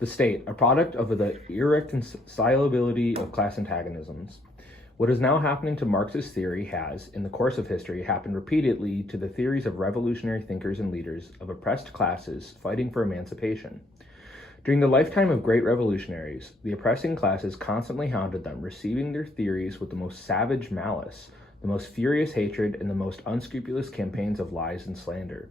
The state, a product of the irreconcilability of class antagonisms. What is now happening to Marxist theory has, in the course of history, happened repeatedly to the theories of revolutionary thinkers and leaders of oppressed classes fighting for emancipation. During the lifetime of great revolutionaries, the oppressing classes constantly hounded them, receiving their theories with the most savage malice, the most furious hatred, and the most unscrupulous campaigns of lies and slander.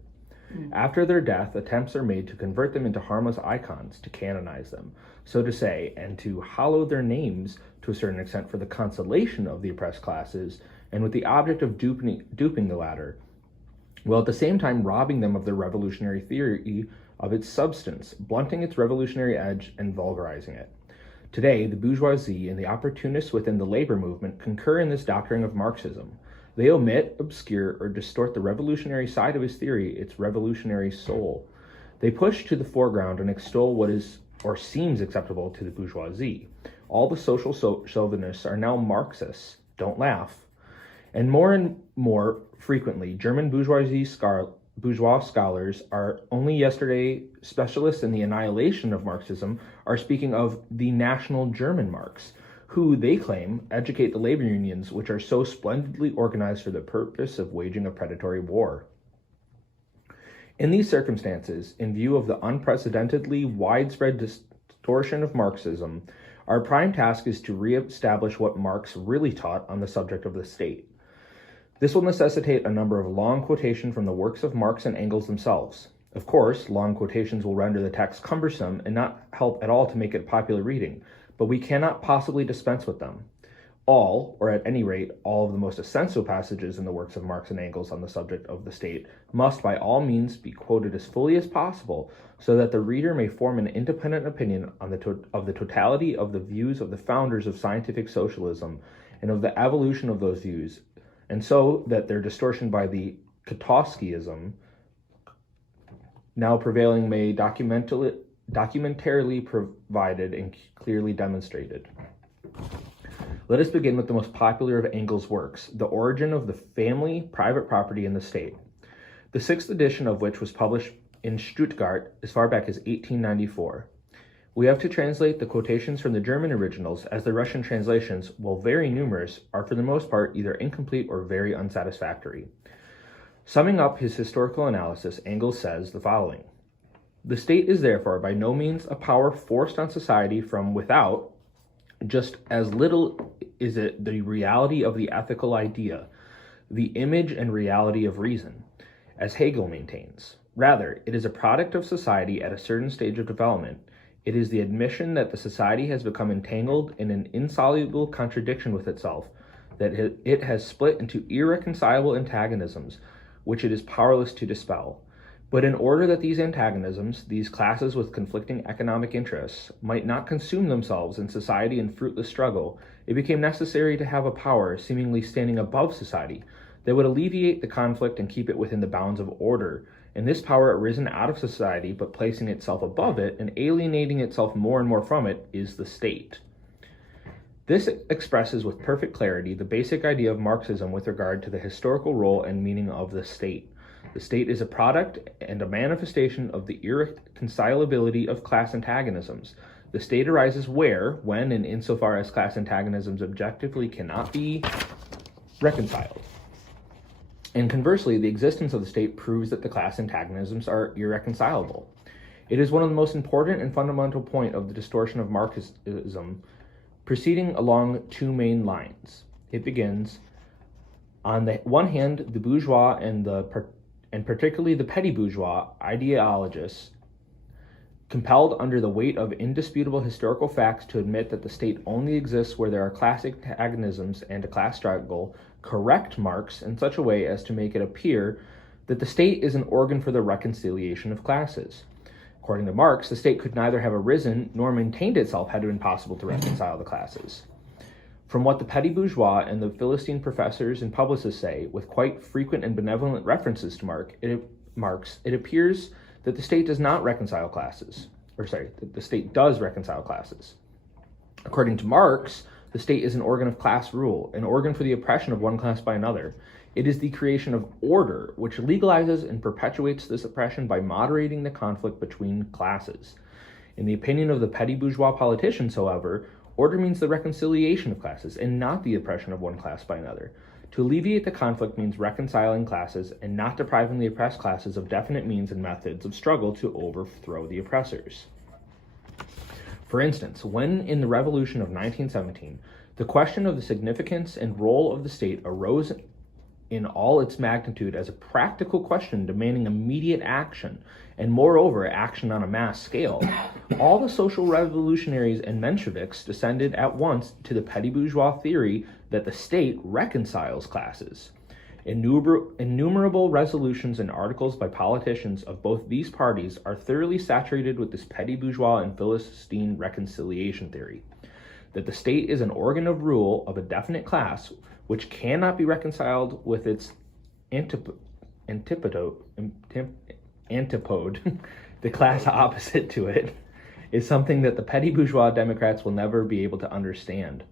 After their death, attempts are made to convert them into harmless icons, to canonize them, so to say, and to hallow their names to a certain extent for the consolation of the oppressed classes, and with the object of duping the latter, while at the same time robbing them of their revolutionary theory of its substance, blunting its revolutionary edge and vulgarizing it. Today, the bourgeoisie and the opportunists within the labor movement concur in this doctrine of Marxism. They omit, obscure, or distort the revolutionary side of his theory, its revolutionary soul. They push to the foreground and extol what is or seems acceptable to the bourgeoisie. All the social chauvinists are now Marxists. Don't laugh. And more frequently, German bourgeois scholars are only yesterday specialists in the annihilation of Marxism are speaking of the national German Marx, who, they claim, educate the labor unions which are so splendidly organized for the purpose of waging a predatory war. In these circumstances, in view of the unprecedentedly widespread distortion of Marxism, our prime task is to re-establish what Marx really taught on the subject of the state. This will necessitate a number of long quotations from the works of Marx and Engels themselves. Of course, long quotations will render the text cumbersome and not help at all to make it popular reading, but we cannot possibly dispense with them. All, or at any rate, all of the most essential passages in the works of Marx and Engels on the subject of the state must by all means be quoted as fully as possible so that the reader may form an independent opinion on of the totality of the views of the founders of scientific socialism and of the evolution of those views, and so that their distortion by the Kautskyism now prevailing may documentarily provided and clearly demonstrated. Let us begin with the most popular of Engels' works, The Origin of the Family, Private Property, and the State, the 6th edition of which was published in Stuttgart as far back as 1894. We have to translate the quotations from the German originals, as the Russian translations, while very numerous, are for the most part either incomplete or very unsatisfactory. Summing up his historical analysis, Engels says the following: "The state is therefore by no means a power forced on society from without, just as little is it the reality of the ethical idea, the image and reality of reason, as Hegel maintains. Rather, it is a product of society at a certain stage of development. It is the admission that the society has become entangled in an insoluble contradiction with itself, that it has split into irreconcilable antagonisms, which it is powerless to dispel. But in order that these antagonisms, these classes with conflicting economic interests, might not consume themselves in society in fruitless struggle, it became necessary to have a power seemingly standing above society that would alleviate the conflict and keep it within the bounds of order. And this power, arisen out of society, but placing itself above it and alienating itself more and more from it, is the state." This expresses with perfect clarity the basic idea of Marxism with regard to the historical role and meaning of the state. The state is a product and a manifestation of the irreconcilability of class antagonisms. The state arises where, when, and insofar as class antagonisms objectively cannot be reconciled. And conversely, the existence of the state proves that the class antagonisms are irreconcilable. It is one of the most important and fundamental point of the distortion of Marxism, proceeding along two main lines. It begins, on the one hand, the bourgeois and particularly the petty bourgeois ideologists, compelled under the weight of indisputable historical facts to admit that the state only exists where there are class antagonisms and a class struggle, correct Marx in such a way as to make it appear that the state is an organ for the reconciliation of classes. According to Marx, the state could neither have arisen nor maintained itself had it been possible to reconcile the classes. From what the petty bourgeois and the Philistine professors and publicists say, with quite frequent and benevolent references to Marx, it appears that the state does not reconcile classes. That the state does reconcile classes. According to Marx, the state is an organ of class rule, an organ for the oppression of one class by another. It is the creation of order, which legalizes and perpetuates this oppression by moderating the conflict between classes. In the opinion of the petty bourgeois politicians, however, order means the reconciliation of classes and not the oppression of one class by another. To alleviate the conflict means reconciling classes and not depriving the oppressed classes of definite means and methods of struggle to overthrow the oppressors. For instance, when in the Revolution of 1917, the question of the significance and role of the state arose in all its magnitude as a practical question demanding immediate action, and moreover action on a mass scale, all the social revolutionaries and Mensheviks descended at once to the petty bourgeois theory that the state reconciles classes. Innumerable resolutions and articles by politicians of both these parties are thoroughly saturated with this petty bourgeois and Philistine reconciliation theory, that the state is an organ of rule of a definite class which cannot be reconciled with its antipode, the class opposite to it, is something that the petty bourgeois Democrats will never be able to understand.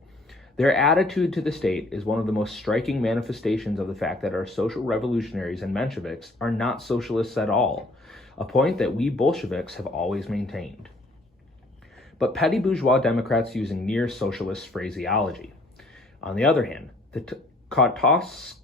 Their attitude to the state is one of the most striking manifestations of the fact that our social revolutionaries and Mensheviks are not socialists at all, a point that we Bolsheviks have always maintained. But petty bourgeois Democrats using near-socialist phraseology. On the other hand, the Kautskyite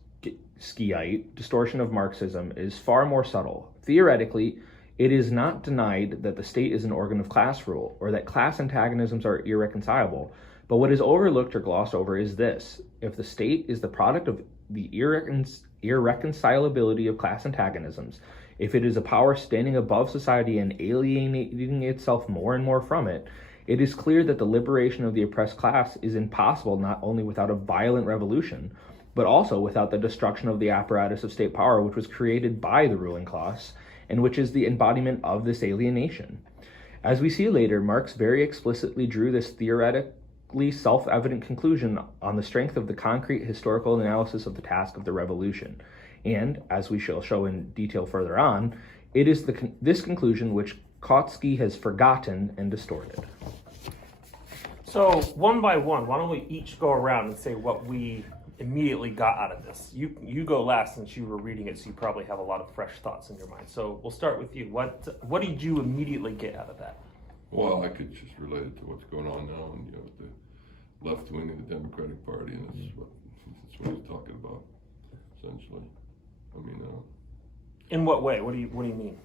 distortion of Marxism is far more subtle. Theoretically, it is not denied that the state is an organ of class rule, or that class antagonisms are irreconcilable, but what is overlooked or glossed over is this: if the state is the product of the irreconcilability of class antagonisms, if it is a power standing above society and alienating itself more and more from it, it is clear that the liberation of the oppressed class is impossible not only without a violent revolution, but also without the destruction of the apparatus of state power which was created by the ruling class, and which is the embodiment of this alienation. As we see later, Marx very explicitly drew this theoretically self-evident conclusion on the strength of the concrete historical analysis of the task of the revolution. And, as we shall show in detail further on, it is this conclusion which Kautsky has forgotten and distorted. So, one by one, why don't we each go around and say what we immediately got out of this? You go last since you were reading it, so you probably have a lot of fresh thoughts in your mind. So we'll start with you. What did you immediately get out of that? Well, I could just relate it to what's going on now, and with the left wing of the Democratic Party, and that's what he's talking about, essentially. I mean, in what way? What do you mean?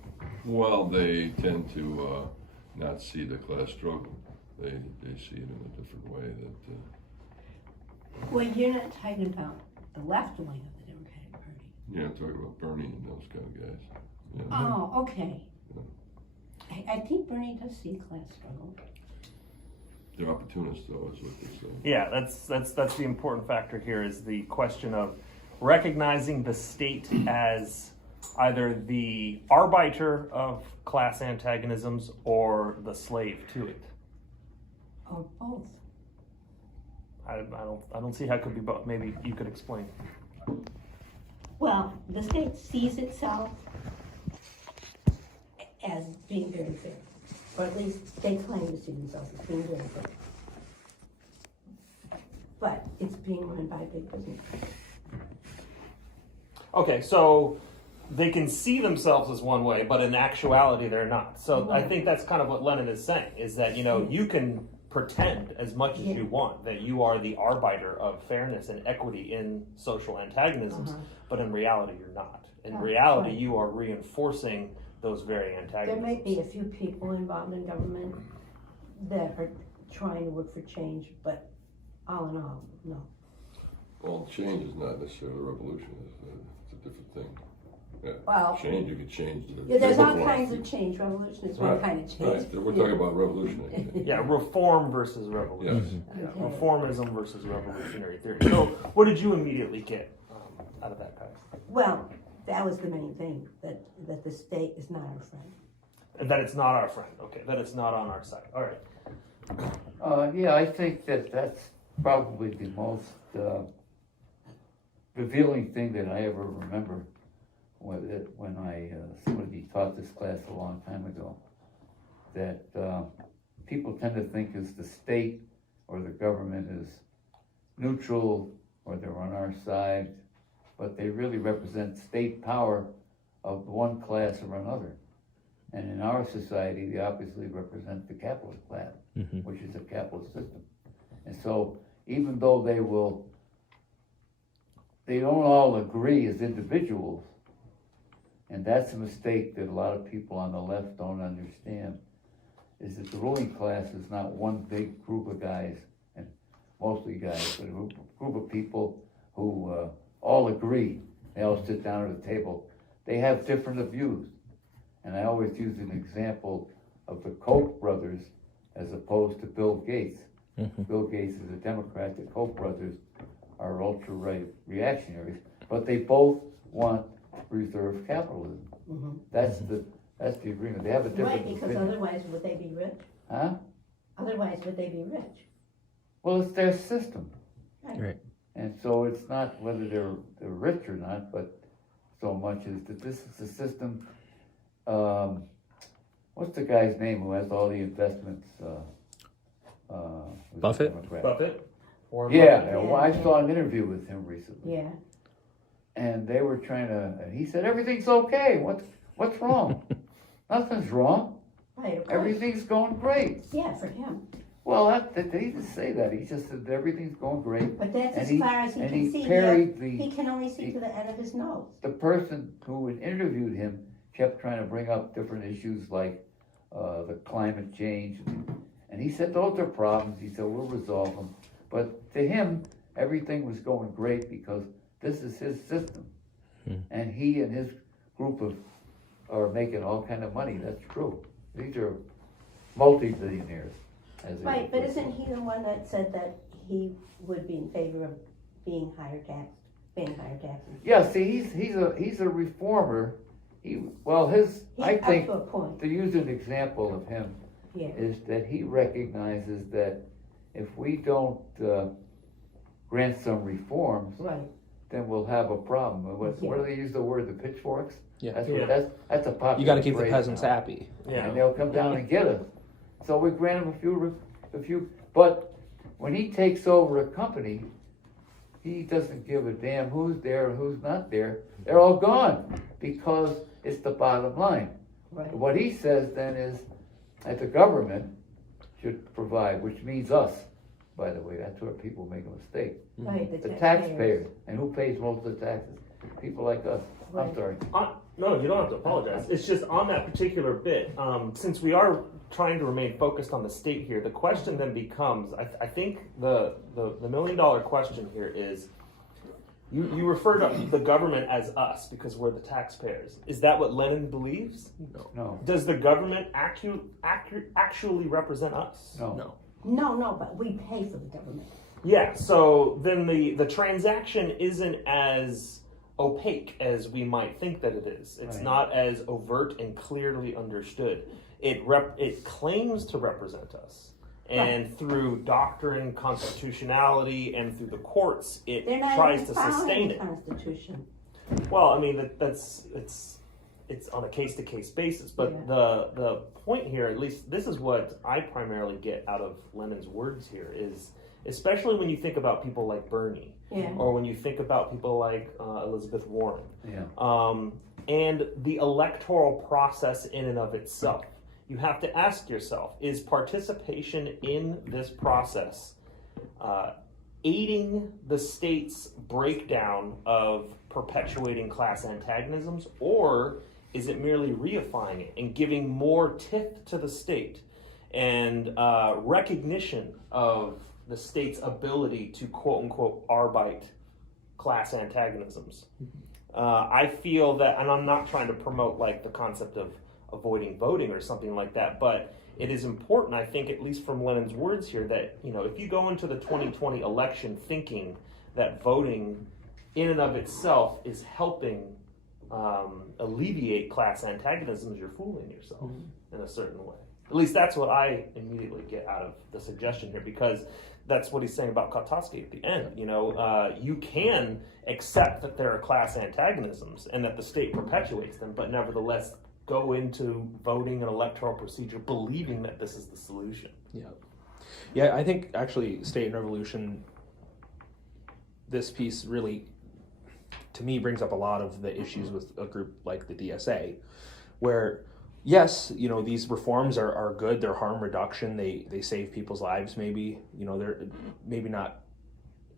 well, they tend to not see the class struggle. They see it in a different way. Well, you're not talking about the left wing of the Democratic Party. Yeah, I'm talking about Bernie and those kind of guys. Yeah. Oh, okay. I think Bernie does see class struggle. They're opportunists, though, is what they say. Yeah, that's the important factor here, is the question of recognizing the state as either the arbiter of class antagonisms or the slave to it. Or both. I don't see how it could be both. Maybe you could explain. Well, the state sees itself as being very fair, or at least they claim to see themselves as being very fair. But it's being run by big business. Okay, so they can see themselves as one way, but in actuality they're not. So Right. I think that's kind of what Lenin is saying, is that, you can pretend as much as you want that you are the arbiter of fairness and equity in social antagonisms, but in reality you're not. In reality, right. you are reinforcing those very antagonisms. There may be a few people involved in government that are trying to work for change, but all in all, no. Well, change is not necessarily a revolution. It's a different thing. Yeah. Well, change, you can change. There's all kinds of change. Revolution is one kind of change. Right. We're talking about revolutionary. Yeah, reform versus revolution. Yes. Yeah, reformism versus revolutionary theory. So what did you immediately get out of that, guys? Well, that was the main thing, that the state is not our friend. And that it's not our friend. Okay, that it's not on our side. All right. Yeah, I think that's probably the most revealing thing that I ever remember when somebody taught this class a long time ago. That people tend to think is the state or the government is neutral or they're on our side, but they really represent state power of one class or another. And in our society, they obviously represent the capitalist class, which is a capitalist system. And so, even though they don't all agree as individuals, and that's a mistake that a lot of people on the left don't understand, is that the ruling class is not one big group of guys, and mostly guys, but a group of people who all agree. They all sit down at a table. They have different views. And I always use an example of the Koch brothers as opposed to Bill Gates. Bill Gates is a Democrat, the Koch brothers are ultra-right reactionaries, but they both want reserve capitalism. That's the agreement. They have a different Right, because opinion. otherwise would they be rich? Huh? Otherwise would they be rich? Well, it's their system. Right. And so it's not whether they're rich or not, but so much as that this is a system. What's the guy's name who has all the investments? Buffett? Democrat. Buffett? Warren Yeah, Buffett? well, I saw an interview with him recently. Yeah. And they were trying to, and he said, everything's okay. What's wrong? Nothing's wrong. Right, of course. Everything's going great. Yeah, for him. Well, they didn't say that. He just said everything's going great. But that's And as he- far as he and can he see. parried He can only see to the end of his nose. The person who had interviewed him kept trying to bring up different issues like the climate change. And he said, those are problems. He said, we'll resolve them. But to him, everything was going great because this is his system. And he and his group are making all kind of money. That's true. These are multi-billionaires. as they Right, but refer to isn't he the one that said that he would be in favor of paying higher taxes? Yeah, see, he's a reformer. He's I up think, to a point. to use an example of him, Yeah. is that he recognizes that if we don't grant some reforms, Right. then we'll have a problem. What Yeah. do they use the word, the pitchforks? Yeah. That's Yeah. that's a popular You got to keep the phrase peasants now. happy. Yeah. And they'll come down and get us. So we grant them a few, but when he takes over a company, he doesn't give a damn who's there and who's not there. They're all gone because it's the bottom line. Right. What he says then is that the government should provide, which means us, by the way. That's where people make a mistake. Right, The taxpayers. And who pays most of the taxes? People like us. I'm Right. sorry. No, you don't have to apologize. It's just on that particular bit, since we are trying to remain focused on the state here, the question then becomes, I think the $1 million question here is, you refer to the government as us because we're the taxpayers. Is that what Lenin believes? No. Does the government actually represent us? No. No, but we pay for the government. Yeah, so then the transaction isn't as opaque as we might think that it is. It's Right. not as overt and clearly understood. It claims to represent us. And through doctrine, constitutionality, and through the courts, it They're not tries even to sustain following the it. Constitution. Well, I mean it's on a case to case basis, but Yeah. the point here, at least this is what I primarily get out of Lenin's words here, is especially when you think about people like Bernie, Yeah. or when you think about people like Elizabeth Warren, Yeah. and the electoral process in and of itself. You have to ask yourself: is participation in this process aiding the state's breakdown of perpetuating class antagonisms, or is it merely reifying it and giving more tith to the state and recognition of the state's ability to quote unquote arbeit class antagonisms? I feel that, and I'm not trying to promote like the concept of avoiding voting or something like that, but it is important, I think, at least from Lenin's words here, that, you know, if you go into the 2020 election thinking that voting in and of itself is helping alleviate class antagonisms, you're fooling yourself in a certain way. At least that's what I immediately get out of the suggestion here, because that's what he's saying about Kautoski at the end. You know, you can accept that there are class antagonisms and that the state perpetuates them, but nevertheless go into voting and electoral procedure believing that this is the solution. Yeah, I think actually State and Revolution, this piece really, to me, brings up a lot of the issues with a group like the DSA, where yes, these reforms are good. They're harm reduction. They save people's lives. Maybe they're maybe not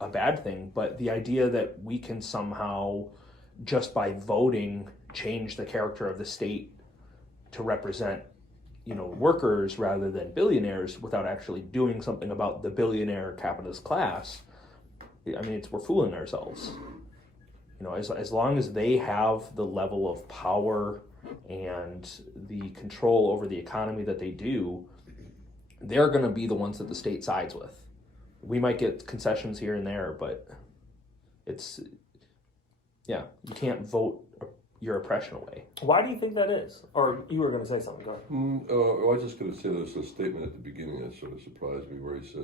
a bad thing, but the idea that we can somehow just by voting change the character of the state to represent workers rather than billionaires without actually doing something about the billionaire capitalist class, I mean, we're fooling ourselves. As long as they have the level of power and the control over the economy that they do, they're going to be the ones that the state sides with. We might get concessions here and there, but you can't vote your oppression away. Why do you think that is? Or you were going to say something, go ahead. I was just going to say there's a statement at the beginning that sort of surprised me where he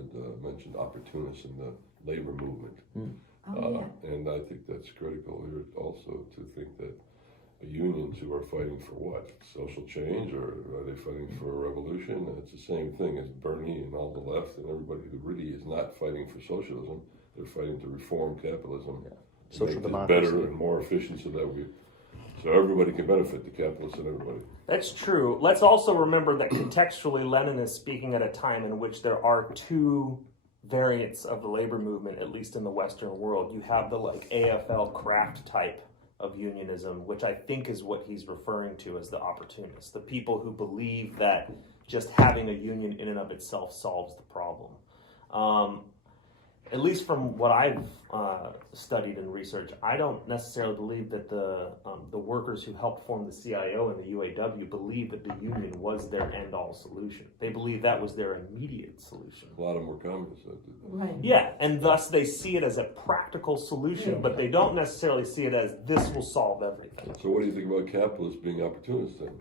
mentioned opportunists in the labor movement. And I think that's critical here also to think that unions who are fighting for what? Social change, or are they fighting for a revolution? It's the same thing as Bernie and all the left and everybody who really is not fighting for socialism. They're fighting to reform capitalism, Social make it democracy, better and more efficient so everybody can benefit, the capitalists and everybody. That's true. Let's also remember that contextually Lenin is speaking at a time in which there are two variants of the labor movement, at least in the Western world. You have the AFL craft type of unionism, which I think is what he's referring to as the opportunists, the people who believe that just having a union in and of itself solves the problem. At least from what I've studied and researched, I don't necessarily believe that the workers who helped form the CIO and the UAW believe that the union was their end-all solution. They believe that was their immediate solution. A lot of them were communists. Right. Yeah, and thus they see it as a practical solution, but they don't necessarily see it as this will solve everything. So what do you think about capitalists being opportunists then?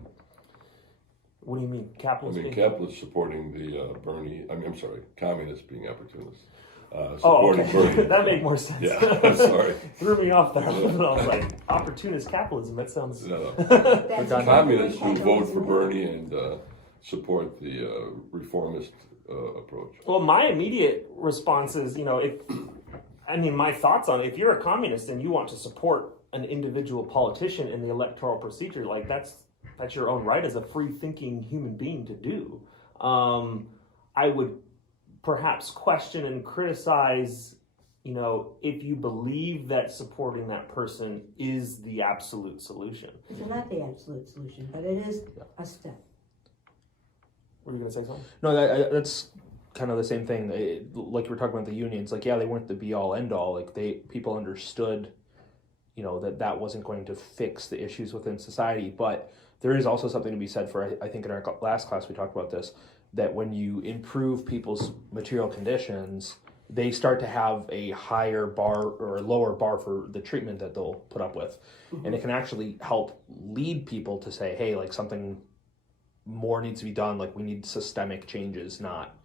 What do you mean, capitalists? Capitalists supporting the communists being opportunists. Okay. Bernie. That made more sense. Yeah, I'm sorry. Threw me off there. I was like, opportunist capitalism, that sounds... No. That's Communists who vote for capitalism. Bernie and support the reformist approach. Well, my immediate response is, my thoughts on it, if you're a communist and you want to support an individual politician in the electoral procedure, that's your own right as a free-thinking human being to do. I would perhaps question and criticize, if you believe that supporting that person is the absolute solution. It's not the absolute solution, but it is a step. Were you going to say something? No, that's kind of the same thing. Like you were talking about the unions, they weren't the be-all, end-all. People understood, that wasn't going to fix the issues within society. But there is also something to be said for, I think in our last class we talked about this, that when you improve people's material conditions, they start to have a higher bar or a lower bar for the treatment that they'll put up with. And it can actually help lead people to say, hey, something more needs to be done. We need systemic changes, not,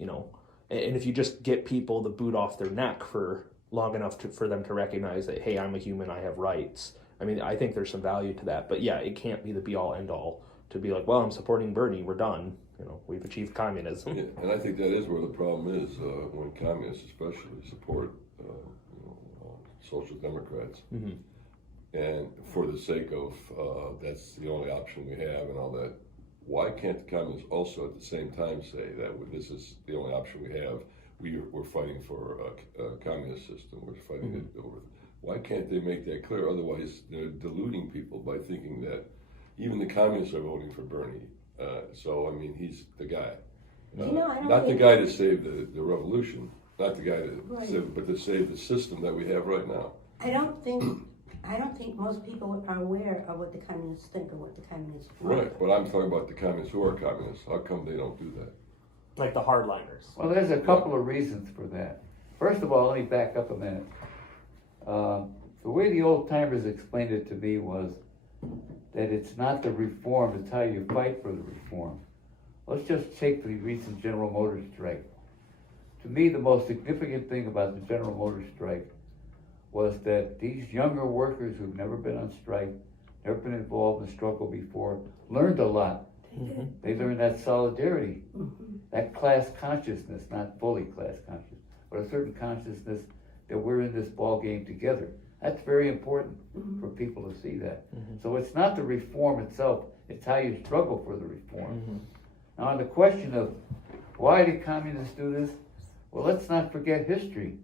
and if you just get people the boot off their neck for long enough for them to recognize that, hey, I'm a human, I have rights. I think there's some value to that. But yeah, it can't be the be-all, end-all to be well, I'm supporting Bernie, we're done. We've achieved communism. Yeah, and I think that is where the problem is when communists especially support social democrats. Mm-hmm. And for the sake of that's the only option we have and all that, why can't the communists also at the same time say that this is the only option we have? We're fighting for a communist system. We're fighting it over. Why can't they make that clear? Otherwise, they're deluding people by thinking that even the communists are voting for Bernie. He's the guy. Not the guy to save the revolution, not the guy to save, but to save the system that we have right now. I don't think most people are aware of what the communists think or what the communists want. Right, but I'm talking about the communists who are communists. How come they don't do that? Like the hardliners. Well, there's a couple of reasons for that. First of all, let me back up a minute. The way the old timers explained it to me was that it's not the reform, it's how you fight for the reform. Let's just take the recent General Motors strike. To me, the most significant thing about the General Motors strike was that these younger workers who've never been on strike, never been involved in the struggle before, learned a lot. Mm-hmm. They learned that solidarity, that class consciousness, not fully class conscious, but a certain consciousness that we're in this ball game together. That's very important for people to see that. Mm-hmm. So it's not the reform itself, It's how you struggle for the reform. Now, on the question of why did communists do this? Well, let's not forget history.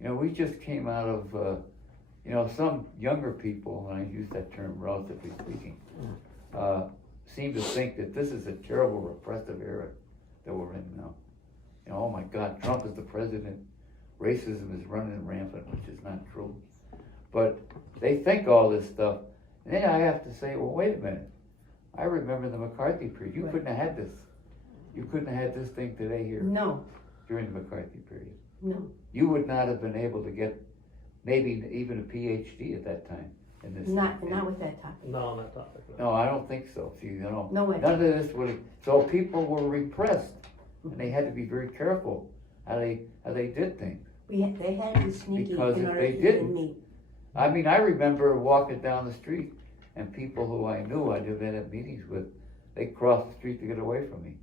You know, we just came out of, you know, some younger people, and I use that term relatively speaking, seem to think that this is a terrible repressive era that we're in now. You know, oh my God, Trump is the president. Racism is running rampant, which is not true. But they think all this stuff. And then I have to say, well, wait a minute. I remember the McCarthy period. You couldn't have had this. You couldn't have had this thing today here. No, During the McCarthy period. no. You would not have been able to get maybe even a PhD at that time in this. Not with that topic. No, on that topic. No. No, I don't think so. See, you know, No way. none of this would have, so people were repressed, and they had to be very careful how they did things. They had to be sneaky Because in if order they to didn't- even meet. I mean, I remember walking down the street, and people who I knew I'd been at meetings with, they crossed the street to get away from me.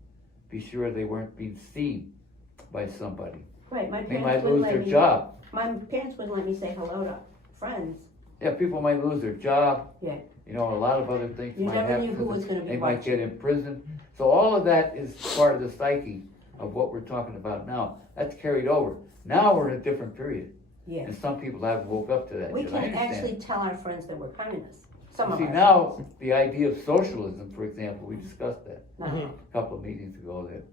Be sure they weren't being seen by somebody. Right, my They parents might wouldn't lose let their me. job. My parents wouldn't let me say hello to friends. Yeah, people might lose their job. Yeah. You know, a lot of other things You might never happen. knew who was gonna be They might watching. get in prison. So all of that is part of the psyche of what we're talking about now. That's carried over. Now we're in a different period. Yeah. And some people haven't woke up to that We yet. I can understand. actually tell our friends that we're communists. Some of See, our now, friends. the idea of socialism, for example, we discussed that No. a couple of meetings ago, that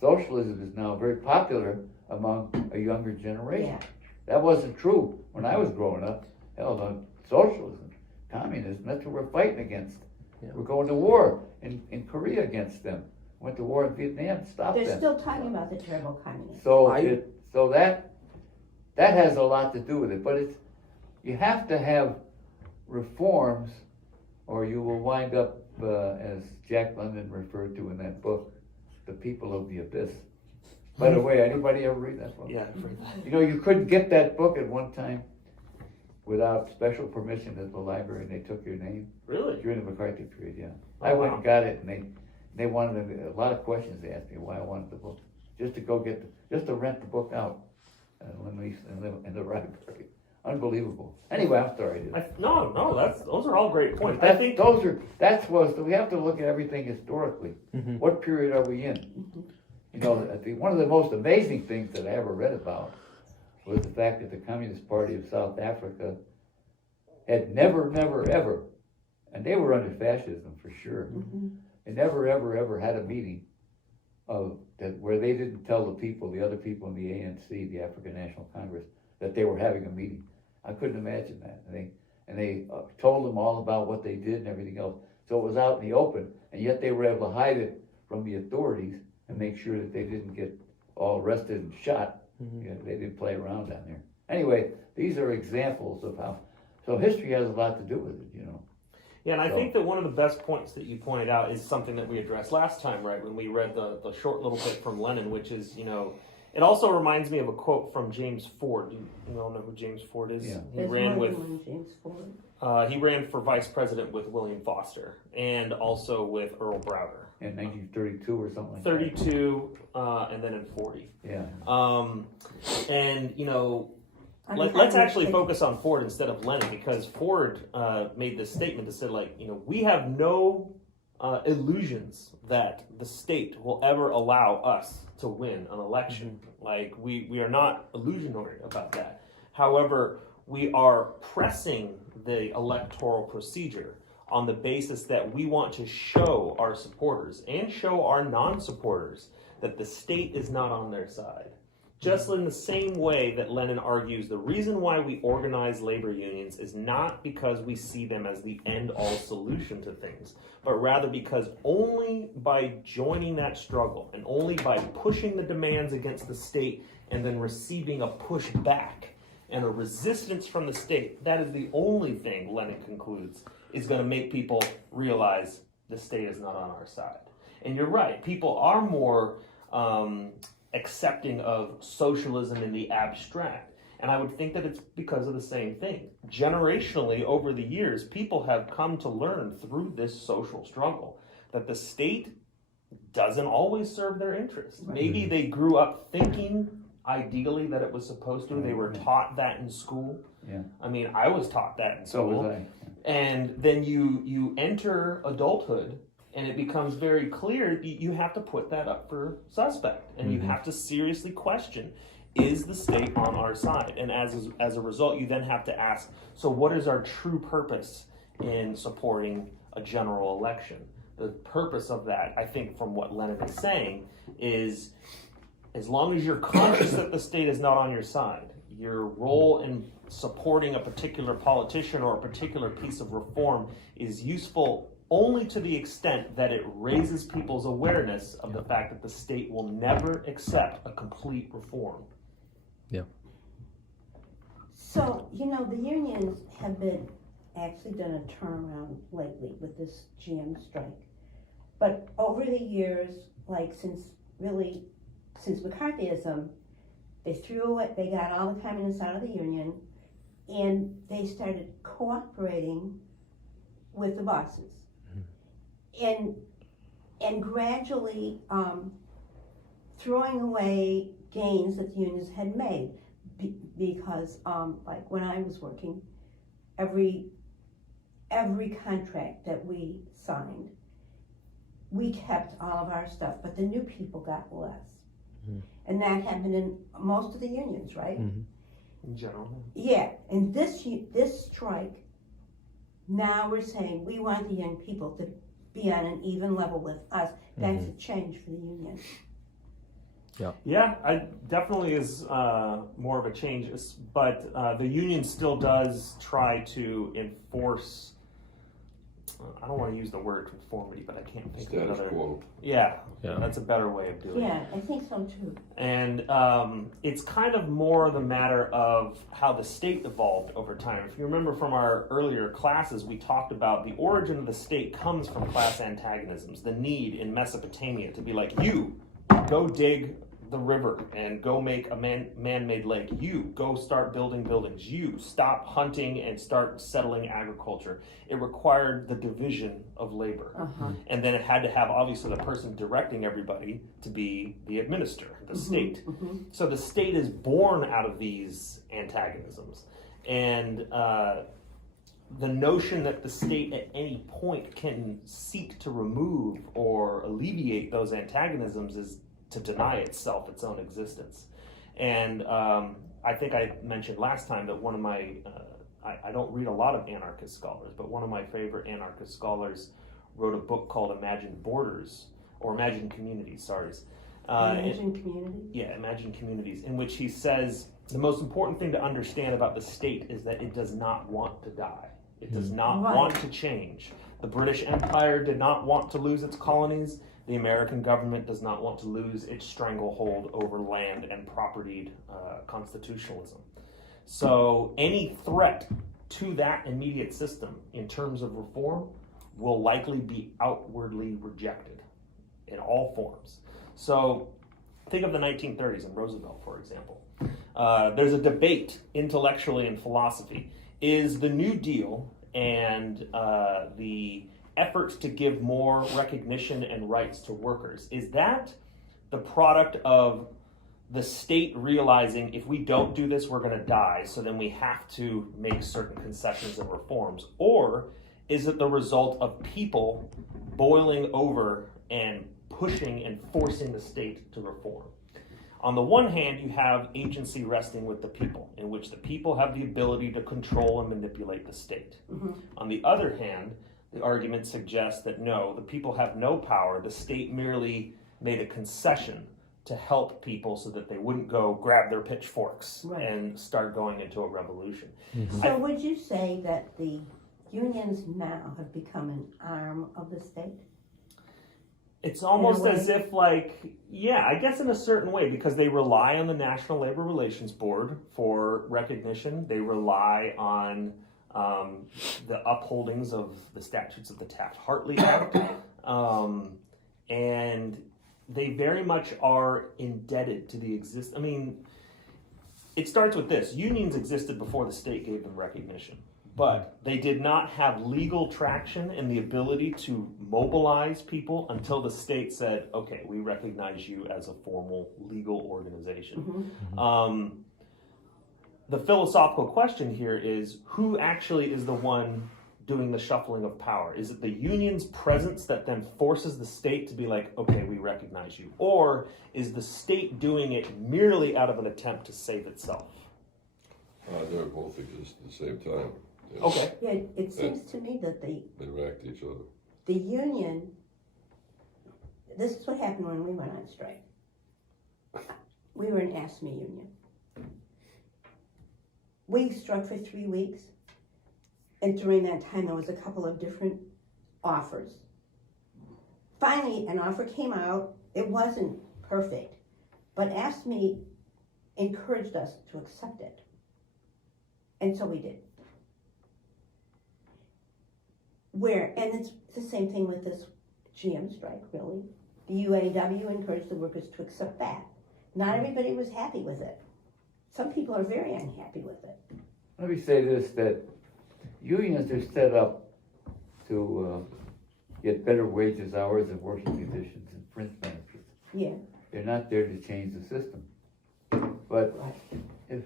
socialism is now very popular among a younger generation. Yeah. That wasn't true when I was growing up. Hell, socialism, communism, that's what we're fighting against. Yeah. We're going to war in Korea against them. Went to war in Vietnam, stopped They're them. still talking about the terrible communists. So that has a lot to do with it. But you have to have reforms, or you will wind up, as Jack London referred to in that book, the people of the abyss. By the way, anybody ever read that book? Yeah, I've heard that. You know, you couldn't get that book at one time without special permission at the library, and they took your name Really? during the McCarthy period. Yeah, Oh, I went wow. and got it, and they wanted a lot of questions. They asked me why I wanted the book, just to rent the book out in the library. Unbelievable. Anyway, I'm sorry. Dude. No, those are all great points. I That, think we have to look at everything historically. What period are we in? You know, one of the most amazing things that I ever read about was the fact that the Communist Party of South Africa had never, ever, and they were under fascism for sure, they never, ever had a meeting where they didn't tell the other people in the ANC, the African National Congress, that they were having a meeting. I couldn't imagine that. And they told them all about what they did and everything else. So it was out in the open, and yet they were able to hide it from the authorities and make sure that they didn't get all arrested and shot. You know, they didn't play around down there. Anyway, these are examples of how. So history has a lot to do with it, you know. Yeah, and I think that one of the best points that you pointed out is something that we addressed last time, right, when we read the short little bit from Lenin, which is, you know, it also reminds me of a quote from James Ford. You all know who James Ford is? Yeah. He There's ran more with than one James Ford. he ran for vice president with William Foster and also with Earl Browder. In 1932 or something like 32 and then in 40. that. Yeah. And, you know, I mean, let's I would actually say- focus on Ford instead of Lenin, because Ford made this statement that said, like, you know, we have no illusions that the state will ever allow us to win an election. Like, we are not illusionary about that. However, we are pressing the electoral procedure on the basis that we want to show our supporters and show our non-supporters that the state is not on their side. Just in the same way that Lenin argues, the reason why we organize labor unions is not because we see them as the end-all solution to things, but rather because only by joining that struggle and only by pushing the demands against the state and then receiving a push back and a resistance from the state, that is the only thing, Lenin concludes, is going to make people realize the state is not on our side. And you're right, people are more accepting of socialism in the abstract. And I would think that it's because of the same thing. Generationally, over the years, people have come to learn through this social struggle that the state doesn't always serve their interests. Maybe they grew up thinking ideally that it was supposed to. They were taught that in school. Yeah. I mean, I was taught that in So school. was I. And then you enter adulthood, and it becomes very clear you have to put that up for suspect, and you have to seriously question, is the state on our side? And as a result, you then have to ask, so what is our true purpose in supporting a general election? The purpose of that, I think, from what Leonard is saying, is as long as you're conscious that the state is not on your side, your role in supporting a particular politician or a particular piece of reform is useful only to the extent that it raises people's awareness of the fact that the state will never accept a complete reform. Yeah. So, the unions have been actually done a turnaround lately with this GM strike. But over the years, since McCarthyism, they got all the communists out of the union, and they started cooperating with the bosses. And gradually throwing away gains that the unions had made, because when I was working, every contract that we signed, we kept all of our stuff, but the new people got less. And that happened in most of the unions, right? In general. Yeah, and this strike, now we're saying we want the young people to be on an even level with us. That's a change for the union. Yeah, I definitely is more of a change, but the union still does try to enforce. I don't want to use the word conformity, but I can't think of another. Quo. Yeah, that's a better way of doing it. Yeah, I think so too. And it's kind of more the matter of how the state evolved over time. If you remember from our earlier classes, we talked about the origin of the state comes from class antagonisms, the need in Mesopotamia to be like, you go dig the river and go make a man-made lake. You go start building buildings. You stop hunting and start settling agriculture. It required the division of labor. And then it had to have, obviously, the person directing everybody to be the administrator, the state. So the state is born out of these antagonisms. And the notion that the state at any point can seek to remove or alleviate those antagonisms is to deny itself its own existence. And I think I mentioned last time that one of my, I don't read a lot of anarchist scholars, but one of my favorite anarchist scholars wrote a book called Imagine Borders, or Imagine Communities, sorry. Imagine Communities? Yeah, Imagine Communities, in which he says the most important thing to understand about the state is that it does not want to die. It does not want to change. The British Empire did not want to lose its colonies. The American government does not want to lose its stranglehold over land and propertied constitutionalism. So any threat to that immediate system in terms of reform will likely be outwardly rejected in all forms. So think of the 1930s and Roosevelt, for example. There's a debate intellectually in philosophy. Is the New Deal and the efforts to give more recognition and rights to workers, is that the product of the state realizing if we don't do this, we're going to die, so then we have to make certain concessions and reforms? Or is it the result of people boiling over and pushing and forcing the state to reform? On the one hand, you have agency resting with the people, in which the people have the ability to control and manipulate the state. On the other hand, the argument suggests that no, the people have no power. The state merely made a concession to help people so that they wouldn't go grab their pitchforks and start going into a revolution. So would you say that the unions now have become an arm of the state? It's almost as if, yeah, I guess in a certain way, because they rely on the National Labor Relations Board for recognition. They rely on the upholdings of the statutes of the Taft-Hartley Act, and they very much are indebted to the I mean, it starts with this. Unions existed before the state gave them recognition, but they did not have legal traction and the ability to mobilize people until the state said, okay, we recognize you as a formal legal organization. The philosophical question here is, who actually is the one doing the shuffling of power? Is it the union's presence that then forces the state to be like, okay, we recognize you? Or is the state doing it merely out of an attempt to save itself? They both exist at the same time. Yes. Okay. Yeah, it seems to me that They react to each other. the union, this is what happened when we went on strike. We were an ASME union. We struck for 3 weeks, and during that time there was a couple of different offers. Finally, an offer came out. It wasn't perfect, but ASME encouraged us to accept it. And so we did. And it's the same thing with this GM strike, really. The UAW encouraged the workers to accept that. Not everybody was happy with it. Some people are very unhappy with it. Let me say this, that unions are set up to get better wages, hours, and working conditions and fringe benefits. Yeah. They're not there to change the system. But if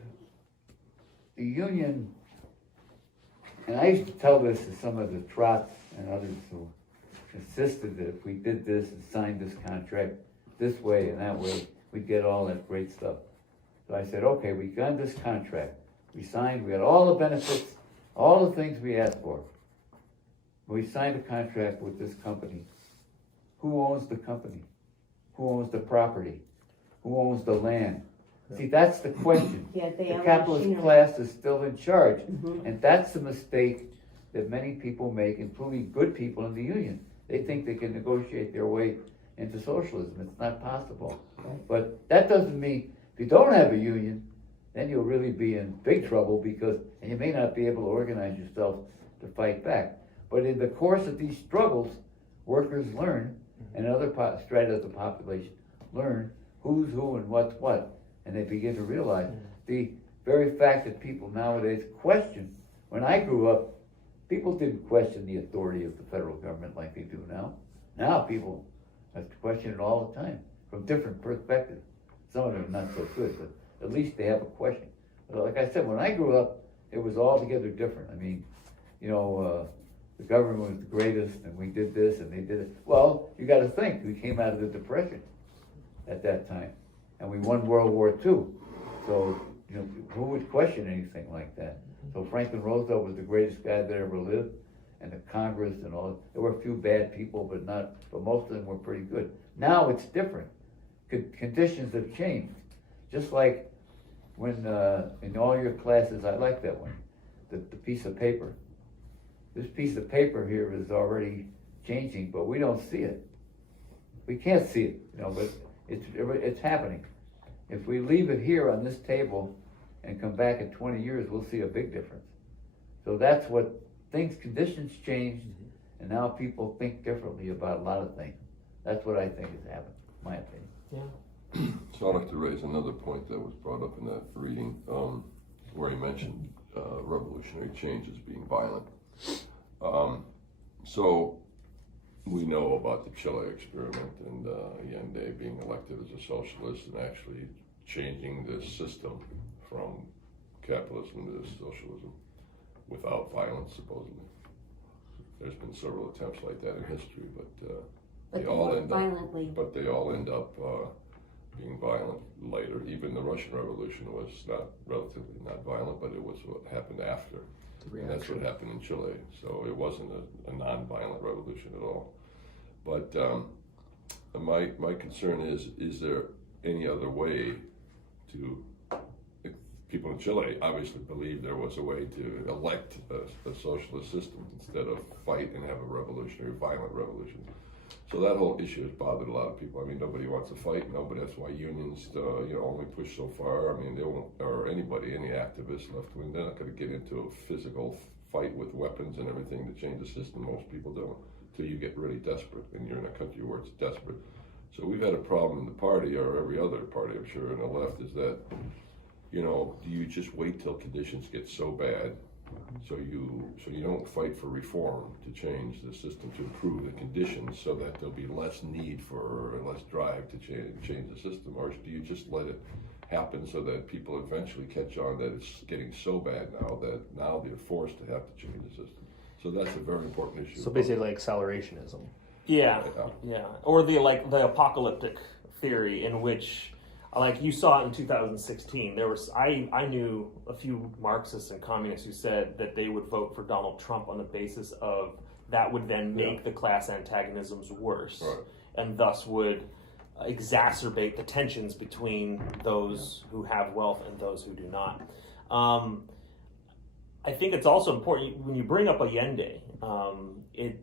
the union, and I used to tell this to some of the Trots and others who insisted that if we did this and signed this contract this way and that way, we'd get all that great stuff. So I said, okay, we got this contract. We signed, we had all the benefits, all the things we asked for. We signed a contract with this company. Who owns the company? Who owns the property? Who owns the land? See, that's the question. Yeah, they The own capitalist machinery. class is still in charge. Mhm. And that's the mistake that many people make, including good people in the union. They think they can negotiate their way into socialism. It's not possible. But that doesn't mean, if you don't have a union, then you'll really be in big trouble and you may not be able to organize yourself to fight back. But in the course of these struggles, workers learn, and other strata of the population learn who's who and what's what. And they begin to realize the very fact that people nowadays question. When I grew up, people didn't question the authority of the federal government like they do now. Now people have to question it all the time from different perspectives. Some of them are not so good, but at least they have a question. But like I said, when I grew up, it was altogether different. I mean, the government was the greatest, and we did this, and they did it. Well, you got to think, we came out of the Depression at that time, and we won World War II. So, who would question anything like that? So Franklin Roosevelt was the greatest guy that ever lived, and the Congress and all. There were a few bad people, but most of them were pretty good. Now it's different. Conditions have changed. Just like when in all your classes, I like that one, the piece of paper. This piece of paper here is already changing, but we don't see it. We can't see it, but it's happening. If we leave it here on this table and come back in 20 years, we'll see a big difference. So that's what conditions change, and now people think differently about a lot of things. That's what I think has happened, in my opinion. Yeah. So I'd like to raise another point that was brought up in that reading, where he mentioned revolutionary changes being violent. So we know about the Chile experiment and Allende being elected as a socialist and actually changing the system from capitalism to socialism without violence, supposedly. There's been several attempts like that in history, but they all end up being violent later. Even the Russian Revolution was relatively not violent, but it was what happened after. And that's what happened in Chile. So it wasn't a non-violent revolution at all. But my concern is there any other way to? People in Chile obviously believed there was a way to elect a socialist system instead of fight and have a revolutionary, violent revolution. So that whole issue has bothered a lot of people. I mean, nobody wants to fight. Nobody. That's why unions, only push so far. I mean, they won't, or anybody, any activist left wing, they're not going to get into a physical fight with weapons and everything to change the system. Most people don't, until you get really desperate, and you're in a country where it's desperate. So we've had a problem in the party, or every other party, I'm sure, on the left, is that, do you just wait till conditions get so bad, so you don't fight for reform to change the system, to improve the conditions, so that there'll be less need for, less drive to change the system, or do you just let it happen so that people eventually catch on that it's getting so bad now that now they're forced to have to change the system? So that's a very important issue. So basically, like accelerationism. Yeah, yeah, or the apocalyptic theory in which, like you saw it in 2016. There was I knew a few Marxists and communists who said that they would vote for Donald Trump on the basis of that would then make the class antagonisms worse, Right. and thus would exacerbate the tensions between those who have wealth and those who do not. I think it's also important when you bring up Allende.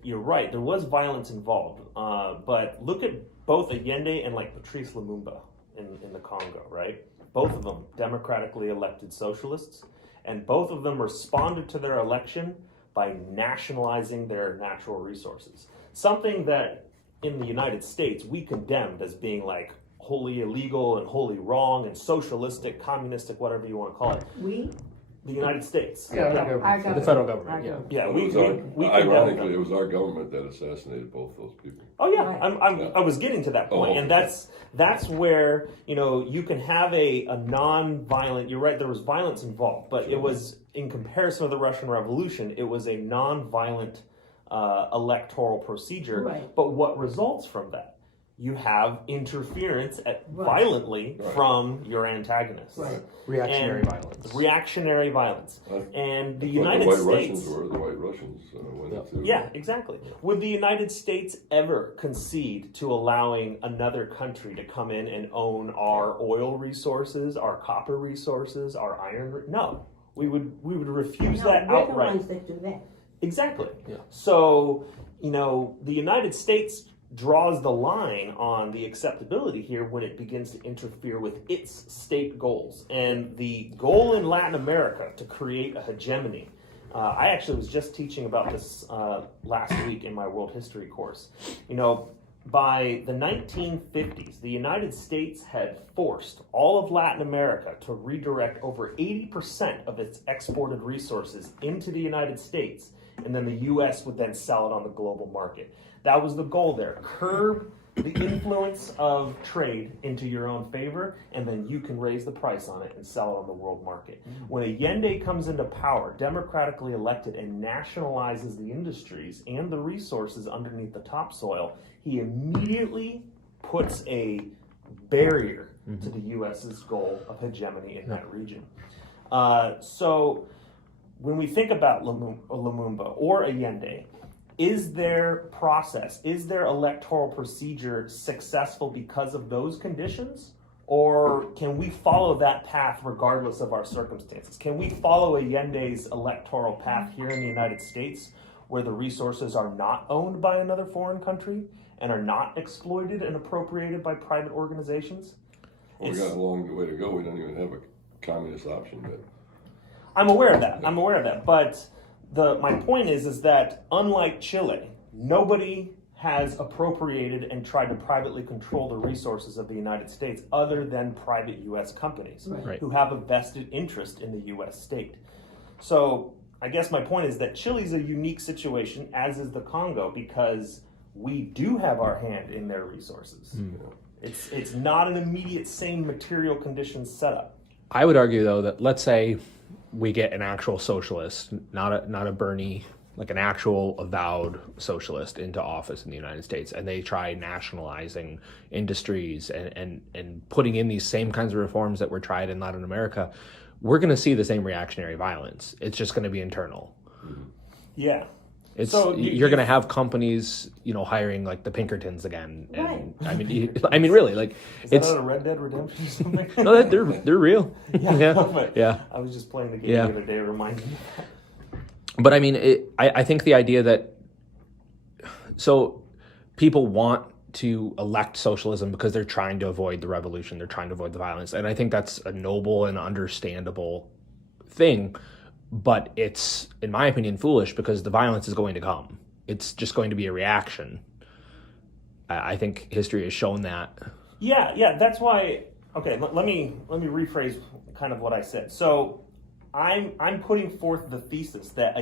You're right. There was violence involved, but look at both Allende and like Patrice Lumumba in the Congo. Right, both of them democratically elected socialists, and both of them responded to their election by nationalizing their natural resources. Something that in the United States we condemned as being like wholly illegal and wholly wrong and socialistic, communistic, whatever you want to call it. The United States. Yeah, The federal government, yeah. Yeah, Ironically, it was our government that assassinated both those people. Oh yeah, Right. I was getting to that point, and that's where you can have a non-violent. You're right, there was violence involved, but it was in comparison to the Russian Revolution, it was a non-violent electoral procedure. Right. But what results from that? You have interference Right. violently Right. from your antagonists. Right. Reactionary And violence. Reactionary violence. Right. And the But United the White States. Russians were the White Russians went into. Yeah, exactly. Would the United States ever concede to allowing another country to come in and own our oil resources, our copper resources, our iron? No, we would refuse No, that we're outright. the ones that do that. Exactly. Yeah. So, the United States draws the line on the acceptability here when it begins to interfere with its state goals. And the goal in Latin America to create a hegemony. I actually was just teaching about this last week in my world history course. By the 1950s, the United States had forced all of Latin America to redirect over 80% of its exported resources into the United States, and then the U.S. would then sell it on the global market. That was the goal there. Curb the influence of trade into your own favor, and then you can raise the price on it and sell it on the world market. When Allende comes into power, democratically elected, and nationalizes the industries and the resources underneath the topsoil, he immediately puts a barrier to the U.S.'s goal of hegemony in that region. So when we think about Lumumba or Allende, is their process, is their electoral procedure successful because of those conditions? Or can we follow that path regardless of our circumstances? Can we follow Allende's electoral path here in the United States where the resources are not owned by another foreign country and are not exploited and appropriated by private organizations? Well, we got a long way to go. We don't even have a communist option yet. I'm aware of that. But my point is that unlike Chile, nobody has appropriated and tried to privately control the resources of the United States other than private U.S. companies Right. who have a vested interest in the U.S. state. So I guess my point is that Chile's a unique situation, as is the Congo, because we do have our hand in their resources. It's not an immediate same material conditions setup. I would argue, though, that let's say we get an actual socialist, not a Bernie, like an actual avowed socialist into office in the United States, and they try nationalizing industries and putting in these same kinds of reforms that were tried in Latin America, we're going to see the same reactionary violence. It's just going to be internal. Yeah. It's So you're going to have companies, hiring like the Pinkertons again. And, Right. I mean, really, like Is it's that a Red Dead Redemption or something? no, they're real. But Yeah. I was just playing the game Yeah. the other day, reminding me. But I mean, I think the idea that so people want to elect socialism because they're trying to avoid the revolution, they're trying to avoid the violence, and I think that's a noble and understandable thing. But it's, in my opinion, foolish because the violence is going to come. It's just going to be a reaction. I think history has shown that. Yeah, that's why. Okay, let me rephrase kind of what I said. So I'm putting forth the thesis that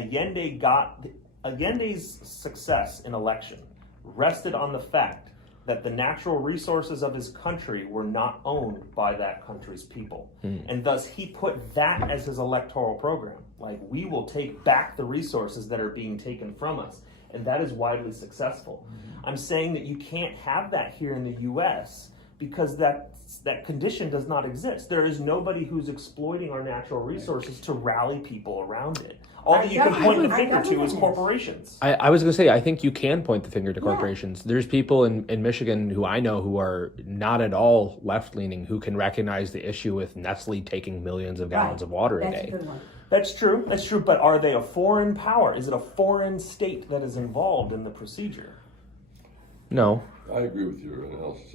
Allende's success in election rested on the fact that the natural resources of his country were not owned by that country's people. And thus he put that as his electoral program. Like, we will take back the resources that are being taken from us. And that is widely successful. I'm saying that you can't have that here in the US because that condition does not exist. There is nobody who's exploiting our natural resources to rally people around it. All that you can point the finger to is corporations. I was going to say, I think you can point the finger to corporations. There's people in Michigan who I know who are not at all left-leaning who can recognize the issue with Nestle taking millions of gallons of water a That's day. a good one. That's true, but are they a foreign power? Is it a foreign state that is involved in the procedure? No. I agree with your analysis,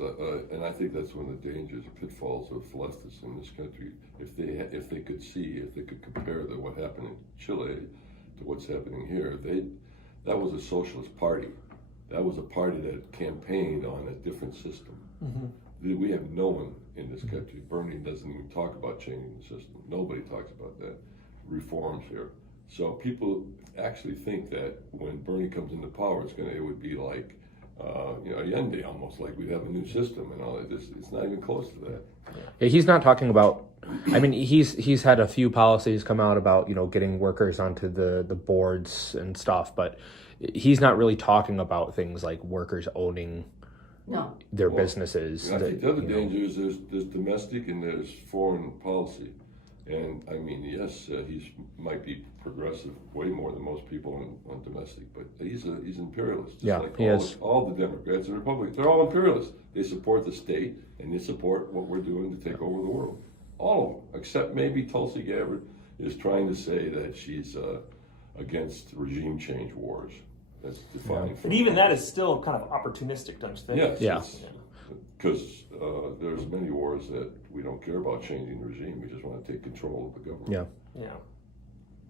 and I think that's one of the dangers or pitfalls of leftists in this country. If they could compare what happened in Chile to what's happening here, that was a socialist party. That was a party that campaigned on a different system. We have no one in this country. Bernie doesn't even talk about changing the system. Nobody talks about that. Reforms here. So people actually think that when Bernie comes into power, it would be like Allende, almost like we'd have a new system and all that. It's not even close to that. Yeah, he's not talking about. I mean, he's had a few policies come out about getting workers onto the boards and stuff, but he's not really talking about things like workers owning their businesses. I think the other danger is there's domestic and there's foreign policy. And I mean, yes, he might be progressive way more than most people on domestic, but he's imperialist. Just Yeah, like he is. All the Democrats and Republicans, they're all imperialists. They support the state and they support what we're doing to take over the world. All of them, except maybe Tulsi Gabbard is trying to say that she's against regime change wars. That's defined. But even that is still kind of opportunistic, don't you think? Yes. Yeah. Because there's many wars that we don't care about changing the regime. We just want to take control of the government. Yeah.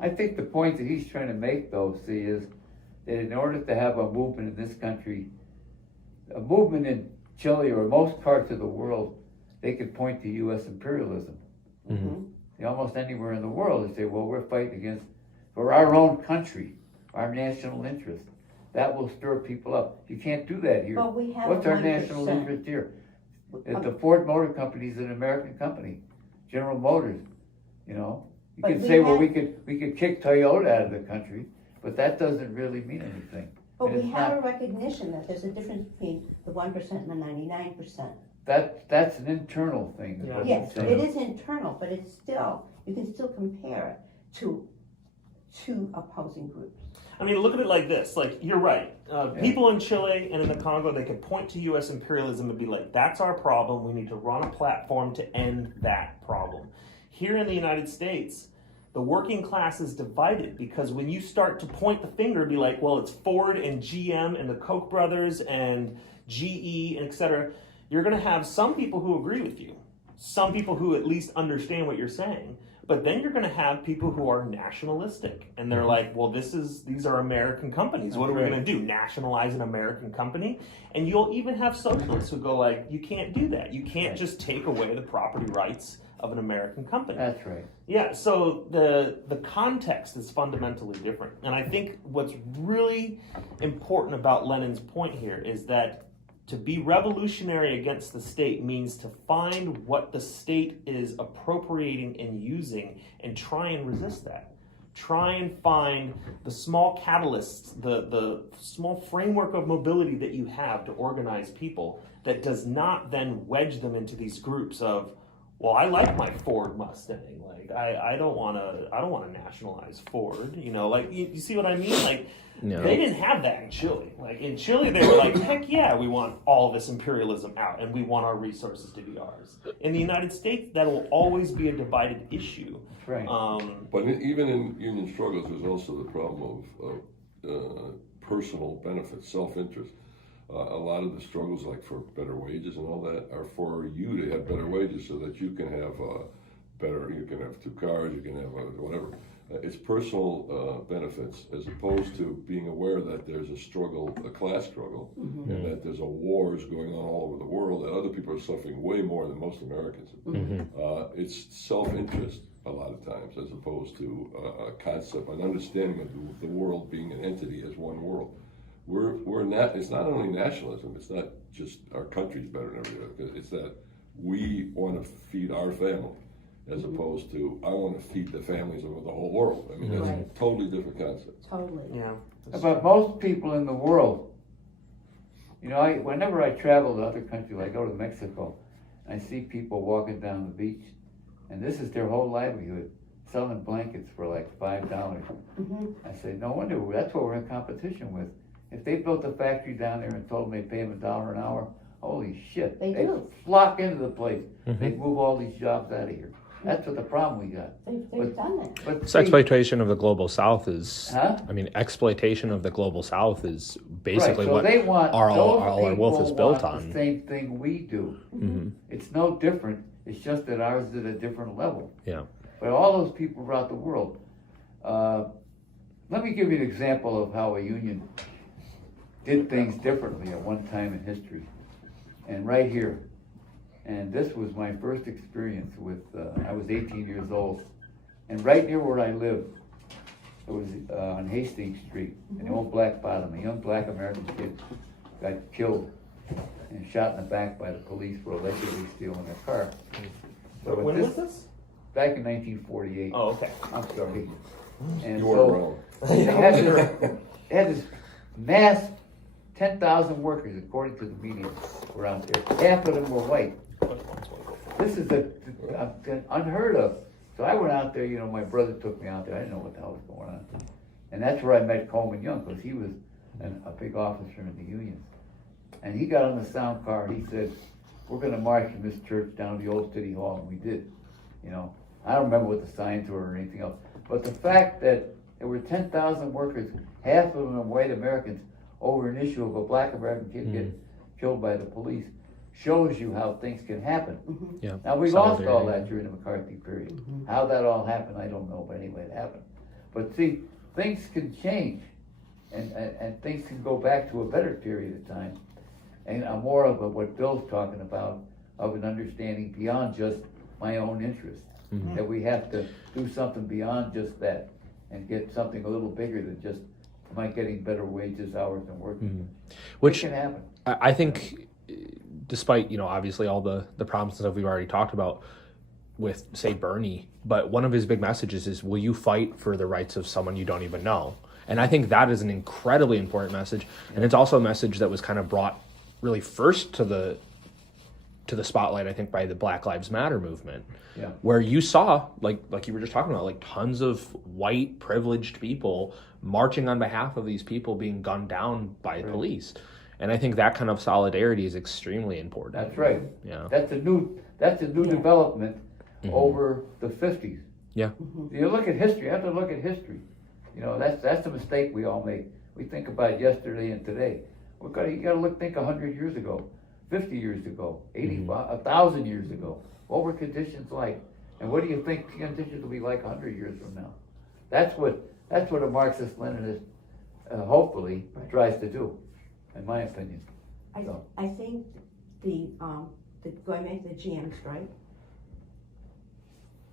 I think the point that he's trying to make, though, is that in order to have a movement in this country, a movement in Chile or most parts of the world, they could point to U.S. imperialism. Almost anywhere in the world, they say, well, we're fighting for our own country, our national interest. That will stir people up. You can't do that here. But we have What's our 1%. national interest here? The Ford Motor Company is an American company. General Motors, You But can we say, well, have- we could kick Toyota out of the country, but that doesn't really mean anything. But And we it's have not- a recognition that there's a difference between the 1% and the 99%. That's an internal thing. is Yeah. what Yes, I'm it saying. is internal, but it's still, you can still compare it to two opposing groups. I mean, look at it like this. Like, you're right. People in Chile and in the Congo, they could point to U.S. imperialism and be like, that's our problem. We need to run a platform to end that problem. Here in the United States, the working class is divided because when you start to point the finger and be like, well, it's Ford and GM and the Koch brothers and GE and et cetera, you're going to have some people who agree with you, some people who at least understand what you're saying. But then you're going to have people who are nationalistic, and they're like, well, these are American companies. What are we going to do? Nationalize an American company? And you'll even have socialists who go like, you can't do that. You can't just take away the property rights of an American company. That's right. Yeah, so the context is fundamentally different. And I think what's really important about Lenin's point here is that to be revolutionary against the state means to find what the state is appropriating and using and try and resist that. Try and find the small catalysts, the small framework of mobility that you have to organize people that does not then wedge them into these groups of, well, I like my Ford Mustang. Like, I don't want to nationalize Ford. You see what I mean? Like, No. They didn't have that in Chile. Like, in Chile, they were like, heck yeah, we want all this imperialism out, and we want our resources to be ours. In the United States, that will always be a divided issue. Right. But even in union struggles, there's also the problem of personal benefits, self-interest. A lot of the struggles, like for better wages and all that, are for you to have better wages so that you can have you can have two cars, you can have whatever. It's personal benefits as opposed to being aware that there's a struggle, a class struggle, and that there's wars going on all over the world, that other people are suffering way more than most Americans. It's self-interest a lot of times as opposed to a concept, an understanding of the world being an entity as one world. we're not. It's not only nationalism. It's not just our country's better than everybody else. It's that we want to feed our family, as opposed to I want to feed the families of the whole world. I mean, that's Right. a totally different concept. Totally. Yeah. But most people in the world, you know, whenever I travel to other countries, I go to Mexico, I see people walking down the beach, and this is their whole livelihood, selling blankets for like $5. I say, no wonder, that's what we're in competition with. If they built a factory down there and told them they'd pay them $1 an hour, holy shit. They do. Flock into the place. They'd move all these jobs out of here. That's what the problem we got. They've done that. But This see, exploitation of the global south is, Huh? I mean, exploitation of the global south is basically right, so what they want, all those our wealth is people built want on. the same thing we do. Mhm. It's no different. It's just that ours is at a different level. Yeah. But all those people throughout the world. Let me give you an example of how a union did things differently at one time in history. And right here. And this was my first experience with, I was 18 years old. And right near where I lived, it was on Hastings Street, in the old Black Bottom, a young black American kid got killed and shot in the back by the police for allegedly stealing a car. So When at was this? Back in 1948. Oh, okay. I'm sorry. And You so weren't wrong. they had this mass 10,000 workers, according to the media, were out there. Half of them were white. This is unheard of. So I went out there, you know, my brother took me out there. I didn't know what the hell was going on. And that's where I met Coleman Young, because he was a big officer in the unions. And he got on the sound car. He said, we're going to march from this church down to the old city hall. And we did. You know, I don't remember what the signs were or anything else. But the fact that there were 10,000 workers, half of them white Americans, over an issue of a black American kid getting killed by the police, shows you how things can happen. Yeah. Now, we lost all Solidarity. that during the McCarthy period. How that all happened, I don't know, but anyway, it happened. But see, things can change, and things can go back to a better period of time. And more of what Bill's talking about, of an understanding beyond just my own interest. That we have to do something beyond just that, and get something a little bigger than just, am I getting better wages, hours, and working? Which It can happen. I think, despite, you know, obviously all the problems and stuff we've already talked about with, say, Bernie, but one of his big messages is, will you fight for the rights of someone you don't even know? And I think that is an incredibly important message. And it's also a message that was kind of brought really first to the spotlight, I think, by the Black Lives Matter movement. Yeah. Where you saw, like you were just talking about, like tons of white privileged people marching on behalf of these people being gunned down by police. And I think that kind of solidarity is extremely important. That's right. Yeah. That's a new development over the 50s. Yeah. You look at history, you have to look at history. You know, that's a mistake we all make. We think about yesterday and today. You gotta think 100 years ago, 50 years ago, 1,000 years ago. What were conditions like? And what do you think conditions will be like 100 years from now? That's what a Marxist-Leninist hopefully tries to do, in my opinion. I think the going back to the GM strike,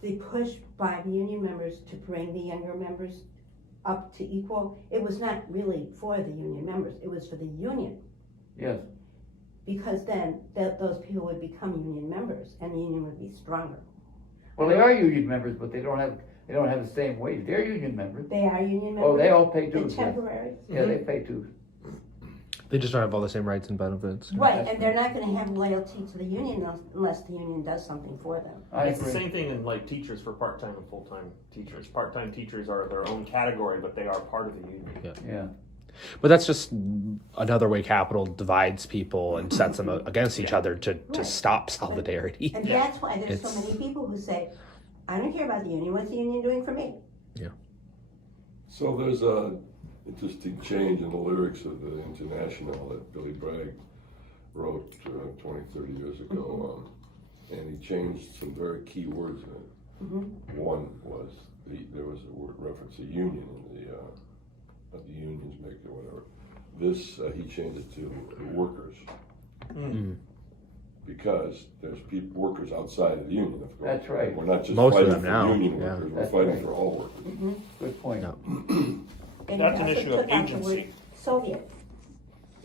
the push by the union members to bring the younger members up to equal, it was not really for the union members, it was for the union. Yes. Because then those people would become union members and the union would be stronger. Well, they are union members, but they don't have the same wage. They're union members. They are union members. Oh, they all pay dues. The temporary. Yeah, they pay dues. They just don't have all the same rights and benefits. Right, and they're not going to have loyalty to the union unless the union does something for them. I It's the agree. same thing in like teachers for part-time and full-time teachers. Part-time teachers are their own category, but they are part of the union. Yeah. But that's just another way capital divides people and sets them against each other to Right. stop solidarity. And that's why there's so It's- many people who say, I don't care about the union, what's the union doing for me? So there's a interesting change in the lyrics of the International that Billy Bragg wrote 20, 30 years ago, and he changed some very key words in it. One was there was a word reference to union in the unions make or whatever. This he changed it to workers because there's workers outside of the union. Of course. That's right. We're not just Most of fighting them for now, union yeah. workers. We're That's fighting right. for all workers. Good point. Yeah. And That's he an also issue of took out the word agency. Soviet.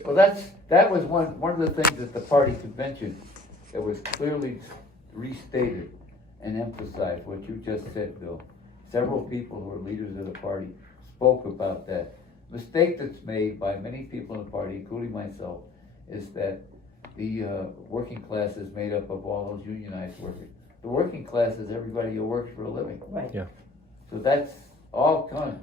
Well, that was one of the things at the party convention that was clearly restated and emphasized, what you just said, Bill. Several people who are leaders of the party spoke about that. Mistake that's made by many people in the party, including myself, is that the working class is made up of all those unionized workers. The working class is everybody who works for a living. Right. Yeah. So that's all kind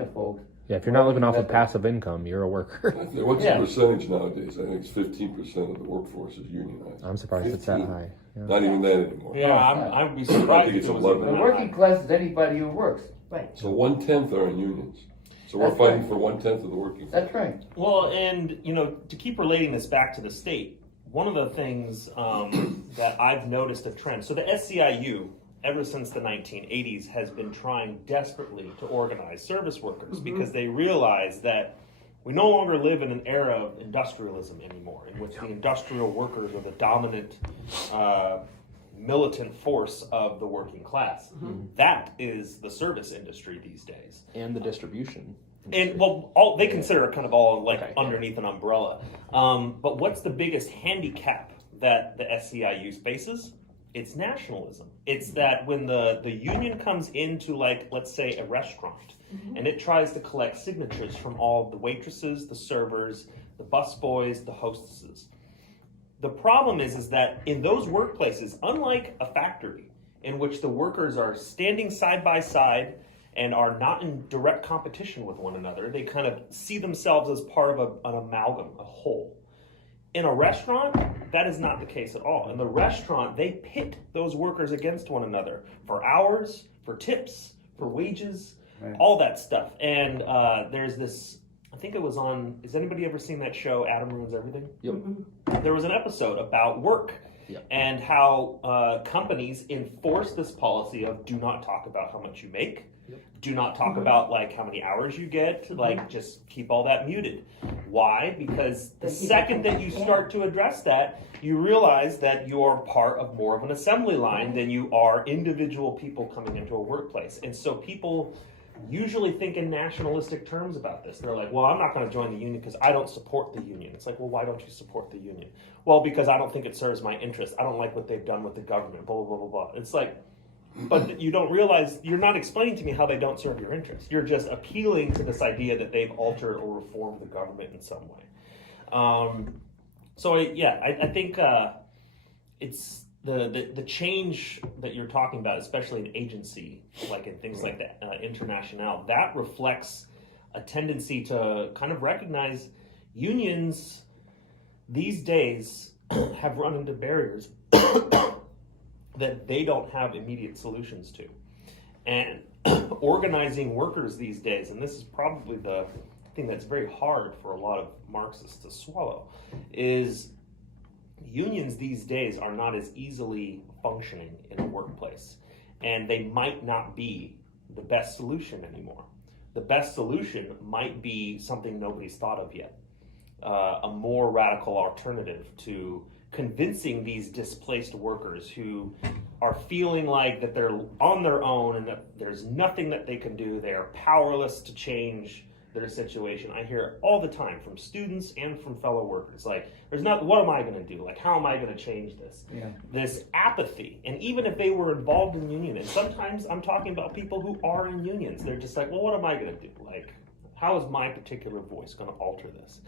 of folks. Yeah, if you're not living off of passive income, you're a worker. What's Yeah. the percentage nowadays? I think it's 15% of the workforce is unionized. I'm surprised it's that 15. high. Yeah. Not even that anymore. Yeah, I'd be I surprised think if it's it was 11. even The that working high. class is anybody who works. Right. So 1/10 are in unions. So we're That's fighting right. for 1/10 of the working class. That's right. Well, and to keep relating this back to the state, one of the things that I've noticed a trend. So the SCIU, ever since the 1980s, has been trying desperately to organize service workers because they realize that we no longer live in an era of industrialism anymore, in which the industrial workers are the dominant militant force of the working class. That is the service industry these days. And the distribution. And all they consider it kind of all like Okay. underneath an umbrella. But what's the biggest handicap that the SCIU faces? It's nationalism. It's that when the union comes into, like, let's say a restaurant, and it tries to collect signatures from all the waitresses, the servers, the busboys, the hostesses. The problem is that in those workplaces, unlike a factory in which the workers are standing side by side and are not in direct competition with one another, they kind of see themselves as part of an amalgam, a whole. In a restaurant, that is not the case at all. In the restaurant, they pit those workers against one another for hours, for tips, for wages, Right. all that stuff. And there's this, I think it was on, has anybody ever seen that show, Adam Ruins Everything? Yep. There was an episode about work Yep. and how companies enforce this policy of do not talk about how much you make. Yep. Do not talk about like how many hours you get, like just keep all that muted. Why? Because the second that you start to address that, you realize that you're part of more of an assembly line than you are individual people coming into a workplace. And so people usually think in nationalistic terms about this. They're like, well, I'm not going to join the union because I don't support the union. It's like, well, why don't you support the union? Well, because I don't think it serves my interests. I don't like what they've done with the government, blah, blah, blah, blah, blah. It's like, but you don't realize, you're not explaining to me how they don't serve your interests. You're just appealing to this idea that they've altered or reformed the government in some way. I think it's the change that you're talking about, especially in agency, like in things like that, international, that reflects a tendency to kind of recognize unions these days have run into barriers that they don't have immediate solutions to. And organizing workers these days, and this is probably the thing that's very hard for a lot of Marxists to swallow, is unions these days are not as easily functioning in a workplace, and they might not be the best solution anymore. The best solution might be something nobody's thought of yet, a more radical alternative to convincing these displaced workers who are feeling like that they're on their own and that there's nothing that they can do. They are powerless to change their situation. I hear it all the time from students and from fellow workers. Like, what am I going to do? Like, how am I going to change this? Yeah. This apathy. And even if they were involved in union, and sometimes I'm talking about people who are in unions, they're just like, well, what am I going to do? Like, how is my particular voice going to alter this?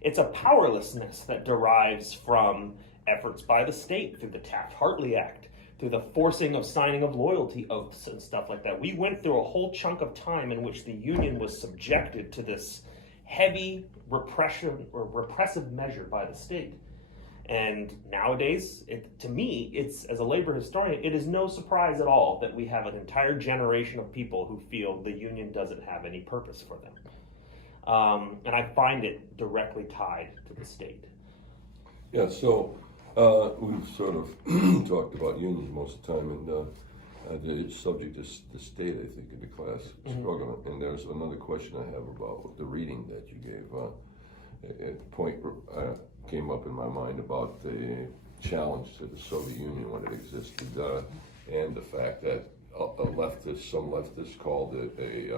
It's a powerlessness that derives from efforts by the state through the Taft-Hartley Act, through the forcing of signing of loyalty oaths and stuff like that. We went through a whole chunk of time in which the union was subjected to this heavy repression or repressive measure by the state. And nowadays, to me, it's, as a labor historian, it is no surprise at all that we have an entire generation of people who feel the union doesn't have any purpose for them. And I find it directly tied to the state. Yeah, so we've sort of talked about unions most of the time, and the subject is the state, I think, in the class struggle. And there's another question I have about the reading that you gave. A point came up in my mind about the challenge to the Soviet Union when it existed, and the fact that some leftists called it a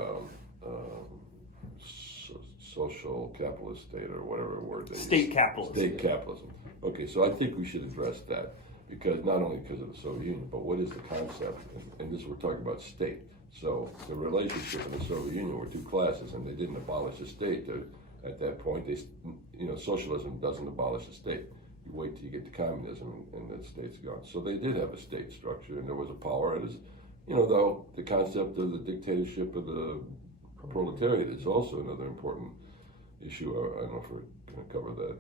social capitalist state or whatever word they State use. capitalism. State capitalism. Okay, so I think we should address that because not only because of the Soviet Union, but what is the concept? And this we're talking about state. So the relationship in the Soviet Union were two classes, and they didn't abolish the state. At that point, socialism doesn't abolish the state. You wait till you get to communism, and the state's gone. So they did have a state structure, and there was a power. It is, the concept of the dictatorship of the proletariat is also another important issue. I don't know if we're going to cover that.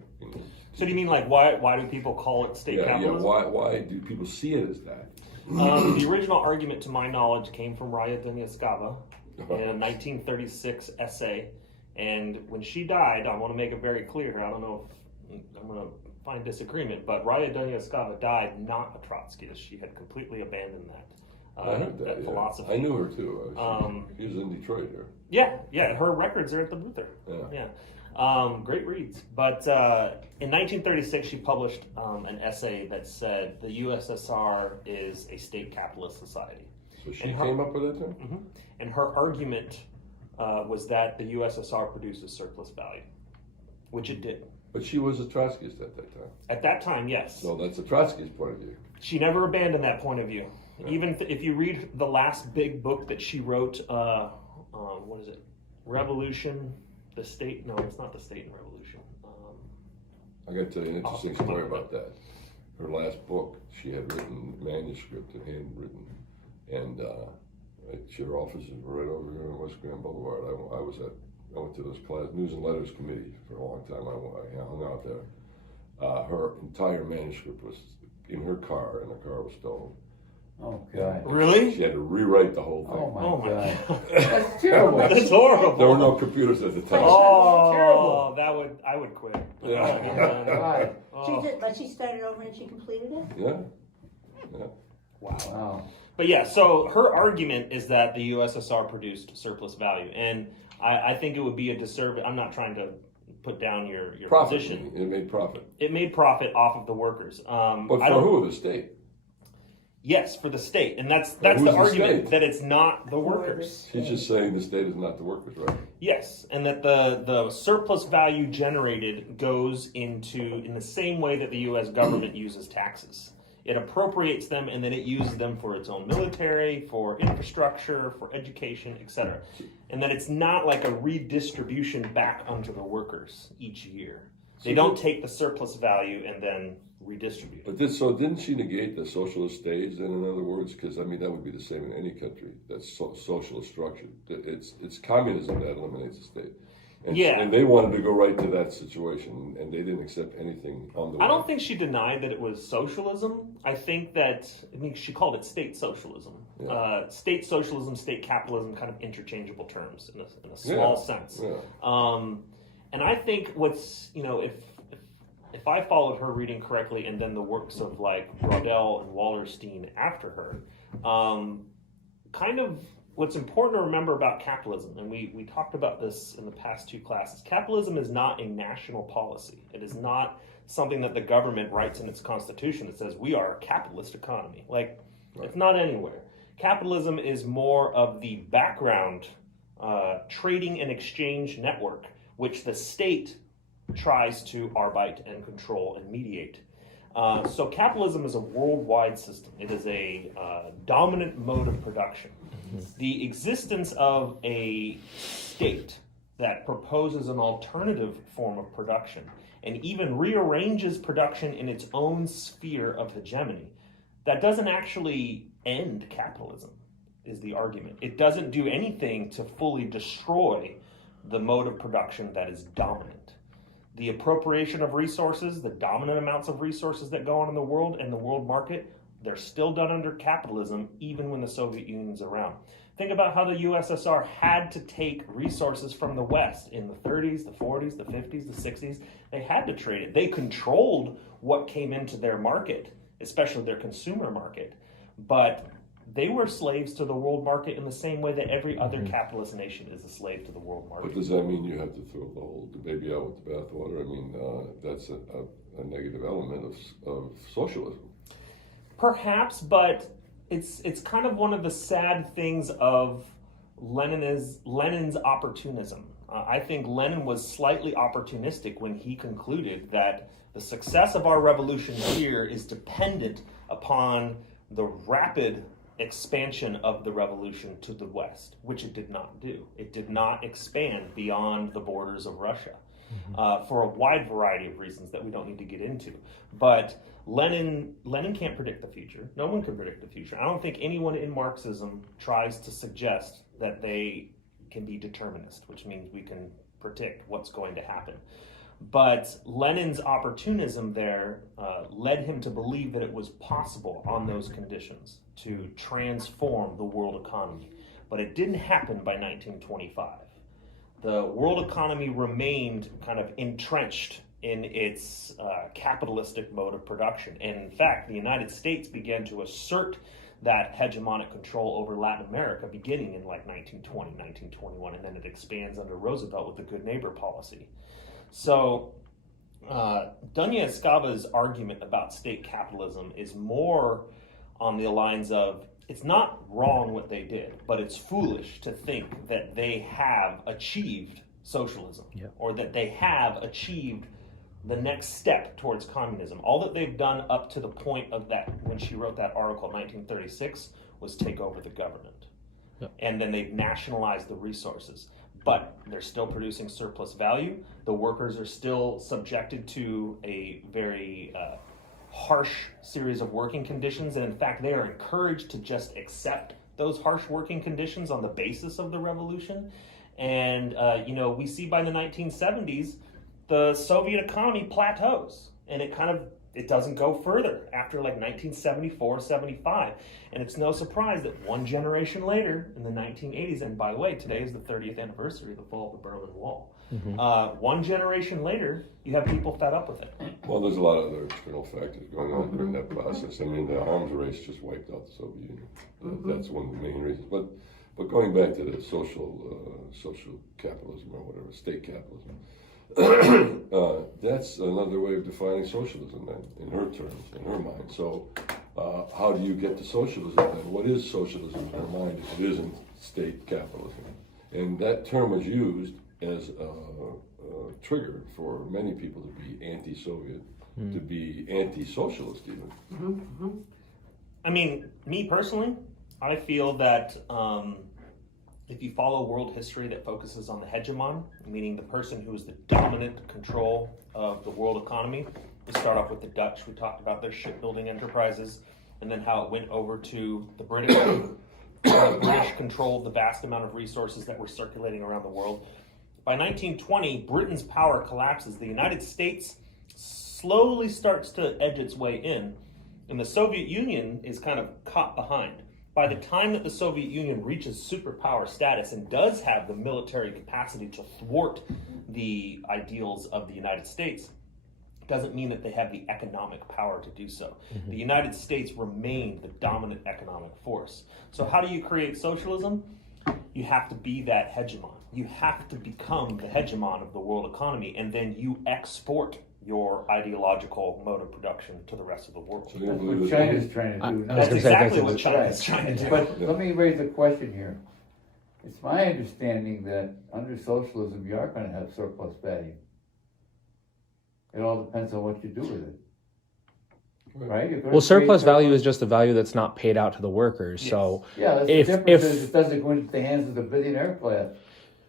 So do you mean like why do people call it state capitalism? Yeah. Why do people see it as that? The original argument, to my knowledge, came from Raya Dunyaskava in a 1936 essay. And when she died, I want to make it very clear here, I don't know if I'm going to find disagreement, but Raya Dunyaskava died not a Trotskyist. She had completely abandoned that. I heard that, philosophy. I knew her too. She was in Detroit here. Yeah, her records are at the Luther. Yeah. Great reads. But in 1936, she published an essay that said the USSR is a state capitalist society. So she came up with that term? Mm-hmm. And her argument was that the USSR produces surplus value, which it did. But she was a Trotskyist at that time. At that time, yes. So that's a Trotskyist point of view. She never abandoned that point of view. Yeah. Even if you read the last big book that she wrote, what is it? Revolution, the State? No, it's not the State and Revolution. I got to tell you an interesting story about that. Her last book, she had written manuscript and handwritten, and her offices were right over here on West Grand Boulevard. I went to this class, News and Letters Committee for a long time. I hung out there. Her entire manuscript was in her car, and the car was stolen. Oh, God. Really? She had to rewrite the whole thing. Oh, my God. God. That's terrible. That's horrible. There were no computers at the time. Oh, Terrible. I would quit. Yeah. God. But she started over and she completed it? Yeah. Wow. But yeah, so her argument is that the USSR produced surplus value, and I think it would be a disservice. I'm not trying to put down your Profit. position. It made profit. It made profit off of the workers. But for who? The state? Yes, for the state, and that's Who's the the argument, state? that it's not the workers. She's just saying the state is not the workers, right? Yes, and that the surplus value generated goes into, in the same way that the U.S. government uses taxes. It appropriates them, and then it uses them for its own military, for infrastructure, for education, etc. And that it's not like a redistribution back onto the workers each year. They don't take the surplus value and then redistribute it. But didn't she negate the socialist stage then, in other words? Because, that would be the same in any country that's socialist structured. It's communism that eliminates the state. And they wanted to go right to that situation, and they didn't accept anything on the way. I don't think she denied that it was socialism. I think that, she called it state socialism. Yeah. State socialism, state capitalism, kind of interchangeable terms in a small sense. Yeah. And I think what's, if I followed her reading correctly, and then the works of like Braudel and Wallerstein after her, kind of what's important to remember about capitalism, and we talked about this in the past two classes, capitalism is not a national policy. It is not something that the government writes in its constitution that says we are a capitalist economy. Right. It's not anywhere. Capitalism is more of the background trading and exchange network, which the state tries to arbeit and control and mediate. So capitalism is a worldwide system. It is a dominant mode of production. The existence of a state that proposes an alternative form of production and even rearranges production in its own sphere of hegemony, that doesn't actually end capitalism, is the argument. It doesn't do anything to fully destroy the mode of production that is dominant. The appropriation of resources, the dominant amounts of resources that go on in the world and the world market, they're still done under capitalism even when the Soviet Union's around. Think about how the USSR had to take resources from the West in the 30s, the 40s, the 50s, the 60s. They had to trade it. They controlled what came into their market, especially their consumer market. But they were slaves to the world market in the same way that every other capitalist nation is a slave to the world market. But does that mean you have to throw the baby out with the bathwater? That's a negative element of socialism. Perhaps, but it's kind of one of the sad things of Lenin's opportunism. I think Lenin was slightly opportunistic when he concluded that the success of our revolution here is dependent upon the rapid expansion of the revolution to the west, which it did not do. It did not expand beyond the borders of Russia for a wide variety of reasons that we don't need to get into. But Lenin can't predict the future. No one can predict the future. I don't think anyone in Marxism tries to suggest that they can be determinist, which means we can predict what's going to happen. But Lenin's opportunism there led him to believe that it was possible on those conditions to transform the world economy. But it didn't happen by 1925. The world economy remained kind of entrenched in its capitalistic mode of production. And in fact, the United States began to assert that hegemonic control over Latin America beginning in like 1920, 1921, and then it expands under Roosevelt with the Good Neighbor policy. So Dunya Escava's argument about state capitalism is more on the lines of, it's not wrong what they did, but it's foolish to think that they have achieved socialism, or that they have achieved the next step towards communism. All that they've done up to the point of that, when she wrote that article in 1936, was take over the government. And then they've nationalized the resources. But they're still producing surplus value. The workers are still subjected to a very harsh series of working conditions. And in fact, they are encouraged to just accept those harsh working conditions on the basis of the revolution. And, we see by the 1970s, the Soviet economy plateaus. And it doesn't go further after like 1974, 75. And it's no surprise that one generation later, in the 1980s, and by the way, today is the 30th anniversary of the fall of the Berlin Wall. One generation later, you have people fed up with it. Well, there's a lot of other external factors going on during that process. I mean, the arms race just wiped out the Soviet Union. That's one of the main reasons. But going back to the social capitalism or whatever, state capitalism, that's another way of defining socialism then, in her terms, in her mind. So how do you get to socialism then? What is socialism in her mind if it isn't state capitalism? And that term is used as a trigger for many people to be anti-Soviet, to be anti-socialist even. I mean, me personally, I feel that if you follow world history that focuses on the hegemon, meaning the person who is the dominant control of the world economy, we start off with the Dutch. We talked about their shipbuilding enterprises, and then how it went over to the British. The British controlled the vast amount of resources that were circulating around the world. By 1920, Britain's power collapses. The United States slowly starts to edge its way in, and the Soviet Union is kind of caught behind. By the time that the Soviet Union reaches superpower status and does have the military capacity to thwart the ideals of the United States, doesn't mean that they have the economic power to do so. The United States remained the dominant economic force. So how do you create socialism? You have to be that hegemon. You have to become the hegemon of the world economy, and then you export your ideological mode of production to the rest of the world. So That's what China's trying to do now. That's exactly what China's trying to do. But let me raise a question here. It's my understanding that under socialism, you are going to have surplus value. It all depends on what you do with it. Right? You're gonna Well, surplus create value is just the value that's not paid out to the workers. Yes. So, Yeah, that's if- the difference if- is it doesn't go into the hands of the billionaire class.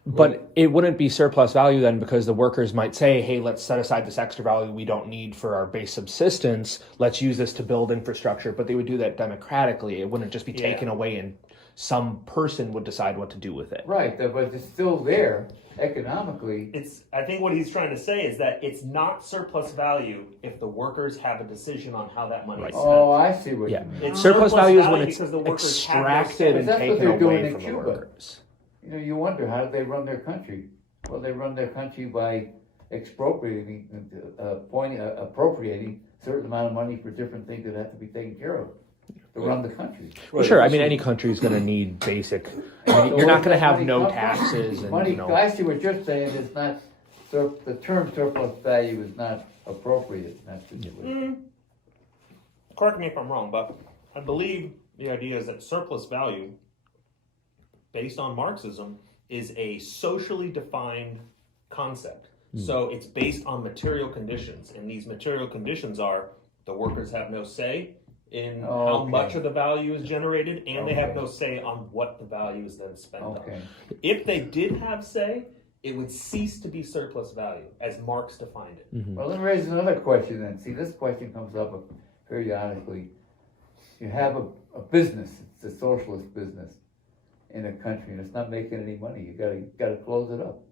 but it wouldn't be surplus value then, because the workers might say, hey, let's set aside this extra value we don't need for our base subsistence. Let's use this to build infrastructure. But they would do that democratically. It wouldn't just be taken away and some person would decide what to do with it. Right, but it's still there economically. I think what he's trying to say is that it's not surplus value if the workers have a decision on how that money is spent. Oh, I see what Yeah. you mean. It's Surplus value is when it's because the workers have no extracted say. and That's what taken they're doing away in from the Cuba. workers. You know, you wonder, how do they run their country? Well, they run their country by appropriating a certain amount of money for different things that have to be taken care of to run the country. Well, sure. I mean, any country is going to need basic. I mean, you're not going to have no taxes and money. you know. I see what you're saying is not. The term surplus value is not appropriate. Correct me if I'm wrong, but I believe the idea is that surplus value, based on Marxism, is a socially defined concept. So it's based on material conditions, and these material conditions are the workers have no say in how much of the value is generated, and they have no say on what the value is then spent on. If they did have say, it would cease to be surplus value, as Marx defined it. Well, let me raise another question then. See, this question comes up periodically. You have a business, it's a socialist business in a country, and it's not making any money. You gotta close it up.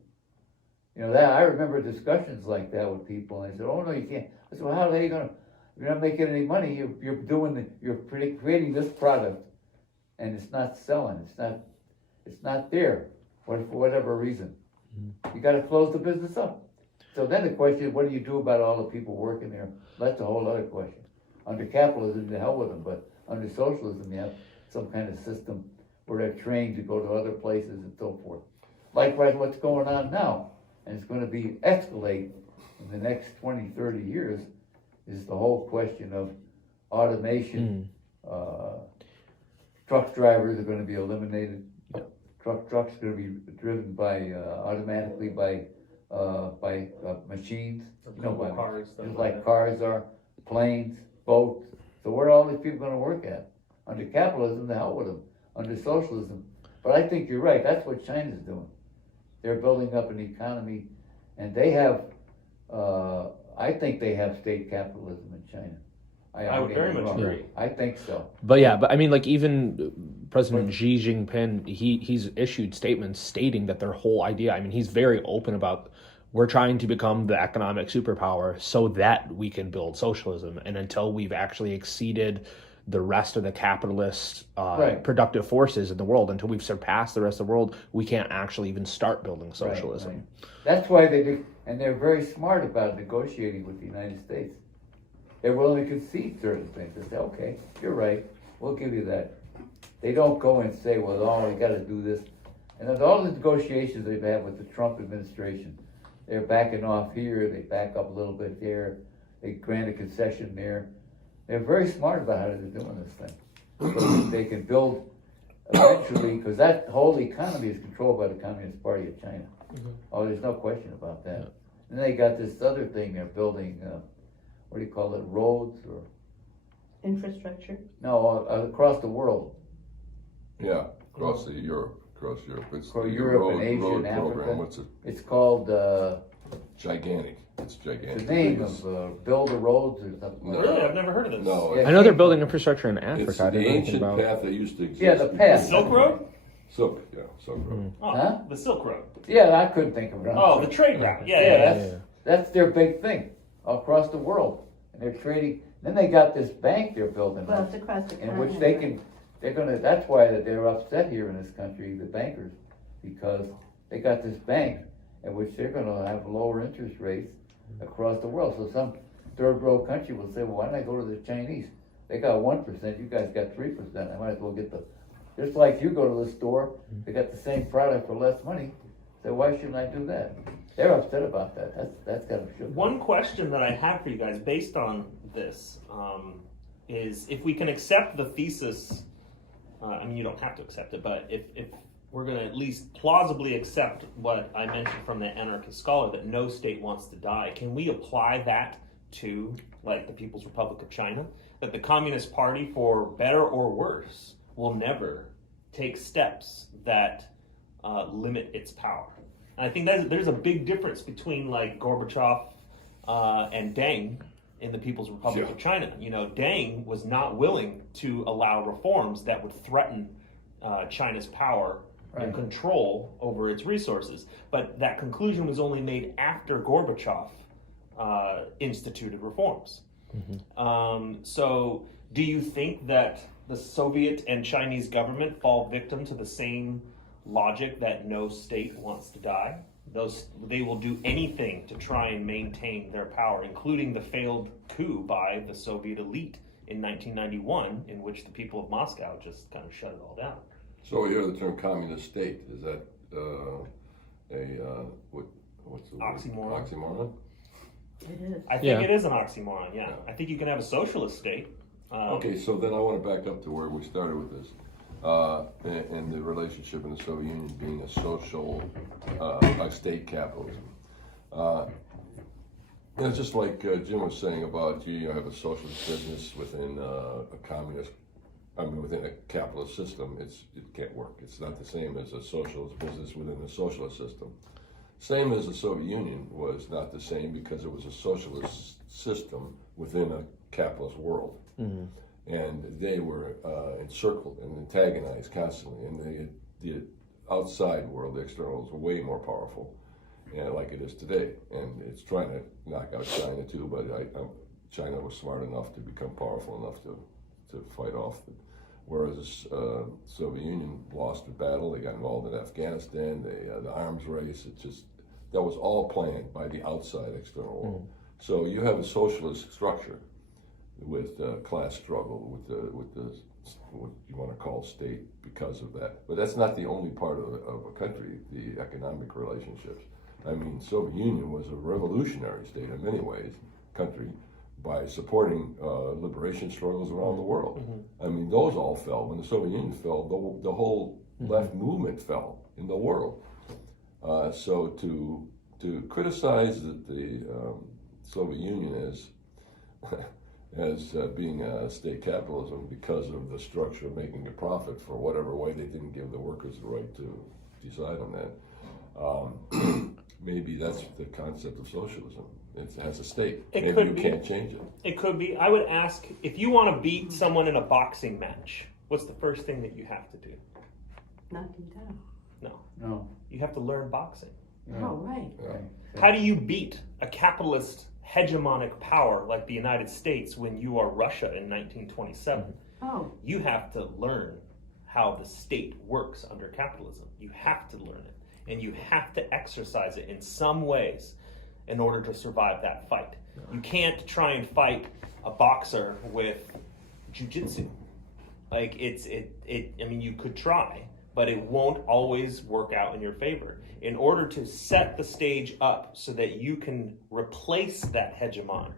You know, that I remember discussions like that with people, and they said, "Oh no, you can't." I said, "Well, how are you gonna? If you're not making any money, you're creating this product, and it's not selling. It's not there, for whatever reason. You got to close the business up." So then the question is, what do you do about all the people working there? That's a whole other question. Under capitalism, the hell with them, but under socialism, you have some kind of system where they're trained to go to other places and so forth. Likewise, what's going on now, and it's going to be escalate in the next 20, 30 years, is the whole question of automation. Truck drivers are going to be eliminated. Trucks are going to be driven by automatically by machines. Cars, just like cars are, planes, boats. So where are all these people going to work at? Under capitalism, the hell with them. Under socialism. But I think you're right. That's what China's doing. They're building up an economy, and they have. I think they have state capitalism in China. I would very much agree. I think so. But yeah, but I mean, like even President Xi Jinping, he's issued statements stating that their whole idea. I mean, he's very open about we're trying to become the economic superpower so that we can build socialism, and until we've actually exceeded the rest of the capitalist productive forces in the world, until we've surpassed the rest of the world, we can't actually even start building socialism. Right. That's why they do, and they're very smart about negotiating with the United States. They're willing to concede certain things. They say, okay, you're right, we'll give you that. They don't go and say, well, oh, you got to do this. And then all the negotiations they've had with the Trump administration, they're backing off here, they back up a little bit there, they grant a concession there. They're very smart about how they're doing this thing. So that they can build eventually, because that whole economy is controlled by the Communist Party of China. Oh, there's no question about that. And they got this other thing they're building, what do you call it, roads or? Infrastructure? No, across the world. Yeah, across Europe. It's For the Europe and Asia road and Africa. program. What's it? It's called, Gigantic. It's gigantic. the name of Build the Roads or something. No. Really? I've never heard of this. No, Yeah. I know they're building infrastructure in it's Africa. I the didn't know anything ancient about. path that used to exist. Yeah, the path. Silk Road? Silk Road. Oh, Huh? the Silk Road. Yeah, I couldn't think of it. Oh, the trade route. Yeah. That's their big thing across the world, and they're trading. Then they got this bank they're building, Well, it's across the in which continent. they're gonna. That's why they're upset here in this country, the bankers, because they got this bank in which they're gonna have lower interest rates across the world. So some third world country will say, well, why don't I go to the Chinese? They got 1%, you guys got 3%. I might as well get just like you go to the store, they got the same product for less money. So why shouldn't I do that? They're upset about that. That's kind of shook. One question that I have for you guys based on this is if we can accept the thesis, I mean, you don't have to accept it, but if we're going to at least plausibly accept what I mentioned from the anarchist scholar, that no state wants to die, can we apply that to, like, the People's Republic of China? That the Communist Party, for better or worse, will never take steps that limit its power. And I think there's a big difference between, like, Gorbachev and Deng in the People's Republic of China. You know, Deng was not willing to allow reforms that would threaten China's power and control over its resources. But that conclusion was only made after Gorbachev instituted reforms. So do you think that the Soviet and Chinese government fall victim to the same logic that no state wants to die? They will do anything to try and maintain their power, including the failed coup by the Soviet elite in 1991, in which the people of Moscow just kind of shut it all down. So we hear the term communist state. Is that what's the Oxymoron. word? Oxymoron? It is. I think it is an oxymoron, yeah. I think you can have a socialist state. Okay, so then I want to back up to where we started with this. and the relationship in the Soviet Union being a social, a state capitalism. It's just like Jim was saying about you have a socialist business within a communist, within a capitalist system. It can't work. It's not the same as a socialist business within a socialist system. Same as the Soviet Union was not the same because it was a socialist system within a capitalist world. Mm-hmm. And they were encircled and antagonized constantly. And the outside world, the externals, were way more powerful, like it is today. And it's trying to knock out China too, but China was smart enough to become powerful enough to fight off. Whereas Soviet Union lost the battle, they got involved in Afghanistan, the arms race. That was all planned by the outside external world. Mm. So you have a socialist structure with class struggle, with the what you want to call state because of that. But that's not the only part of a country, the economic relationships. I mean, Soviet Union was a revolutionary state in many ways, country, by supporting liberation struggles around the world. Mm-hmm. I mean, those all fell. When the Soviet Union fell, the whole left movement fell in the world. So to criticize the Soviet Union as being a state capitalism because of the structure of making a profit for whatever way they didn't give the workers the right to decide on that. Maybe that's the concept of socialism. It has a state. Maybe you can't change it. It could be. I would ask, if you want to beat someone in a boxing match, what's the first thing that you have to do? Knock him down. No. You have to learn boxing. Yeah. Oh, right. Yeah. How do you beat a capitalist hegemonic power like the United States when you are Russia in 1927? Oh. You have to learn how the state works under capitalism. You have to learn it. And you have to exercise it in some ways in order to survive that fight. You can't try and fight a boxer with jiu-jitsu. Like you could try, but it won't always work out in your favor. In order to set the stage up so that you can replace that hegemon,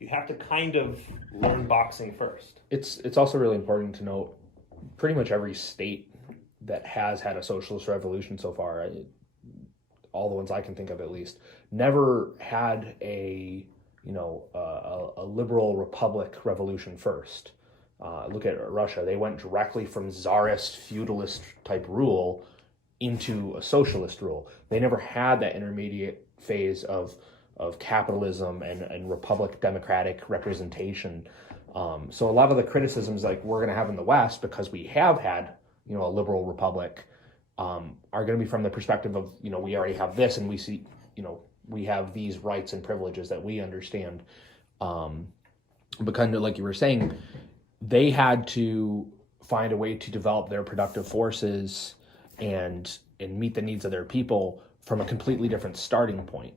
you have to kind of learn boxing first. It's also really important to note pretty much every state that has had a socialist revolution so far, all the ones I can think of at least, never had a liberal republic revolution first. Look at Russia. They went directly from czarist, feudalist type rule into a socialist rule. They never had that intermediate phase of capitalism and republic democratic representation. So a lot of the criticisms like we're going to have in the West, because we have had a liberal republic, are going to be from the perspective of we already have this and we see we have these rights and privileges that we understand. But kind of like you were saying, they had to find a way to develop their productive forces and meet the needs of their people from a completely different starting point.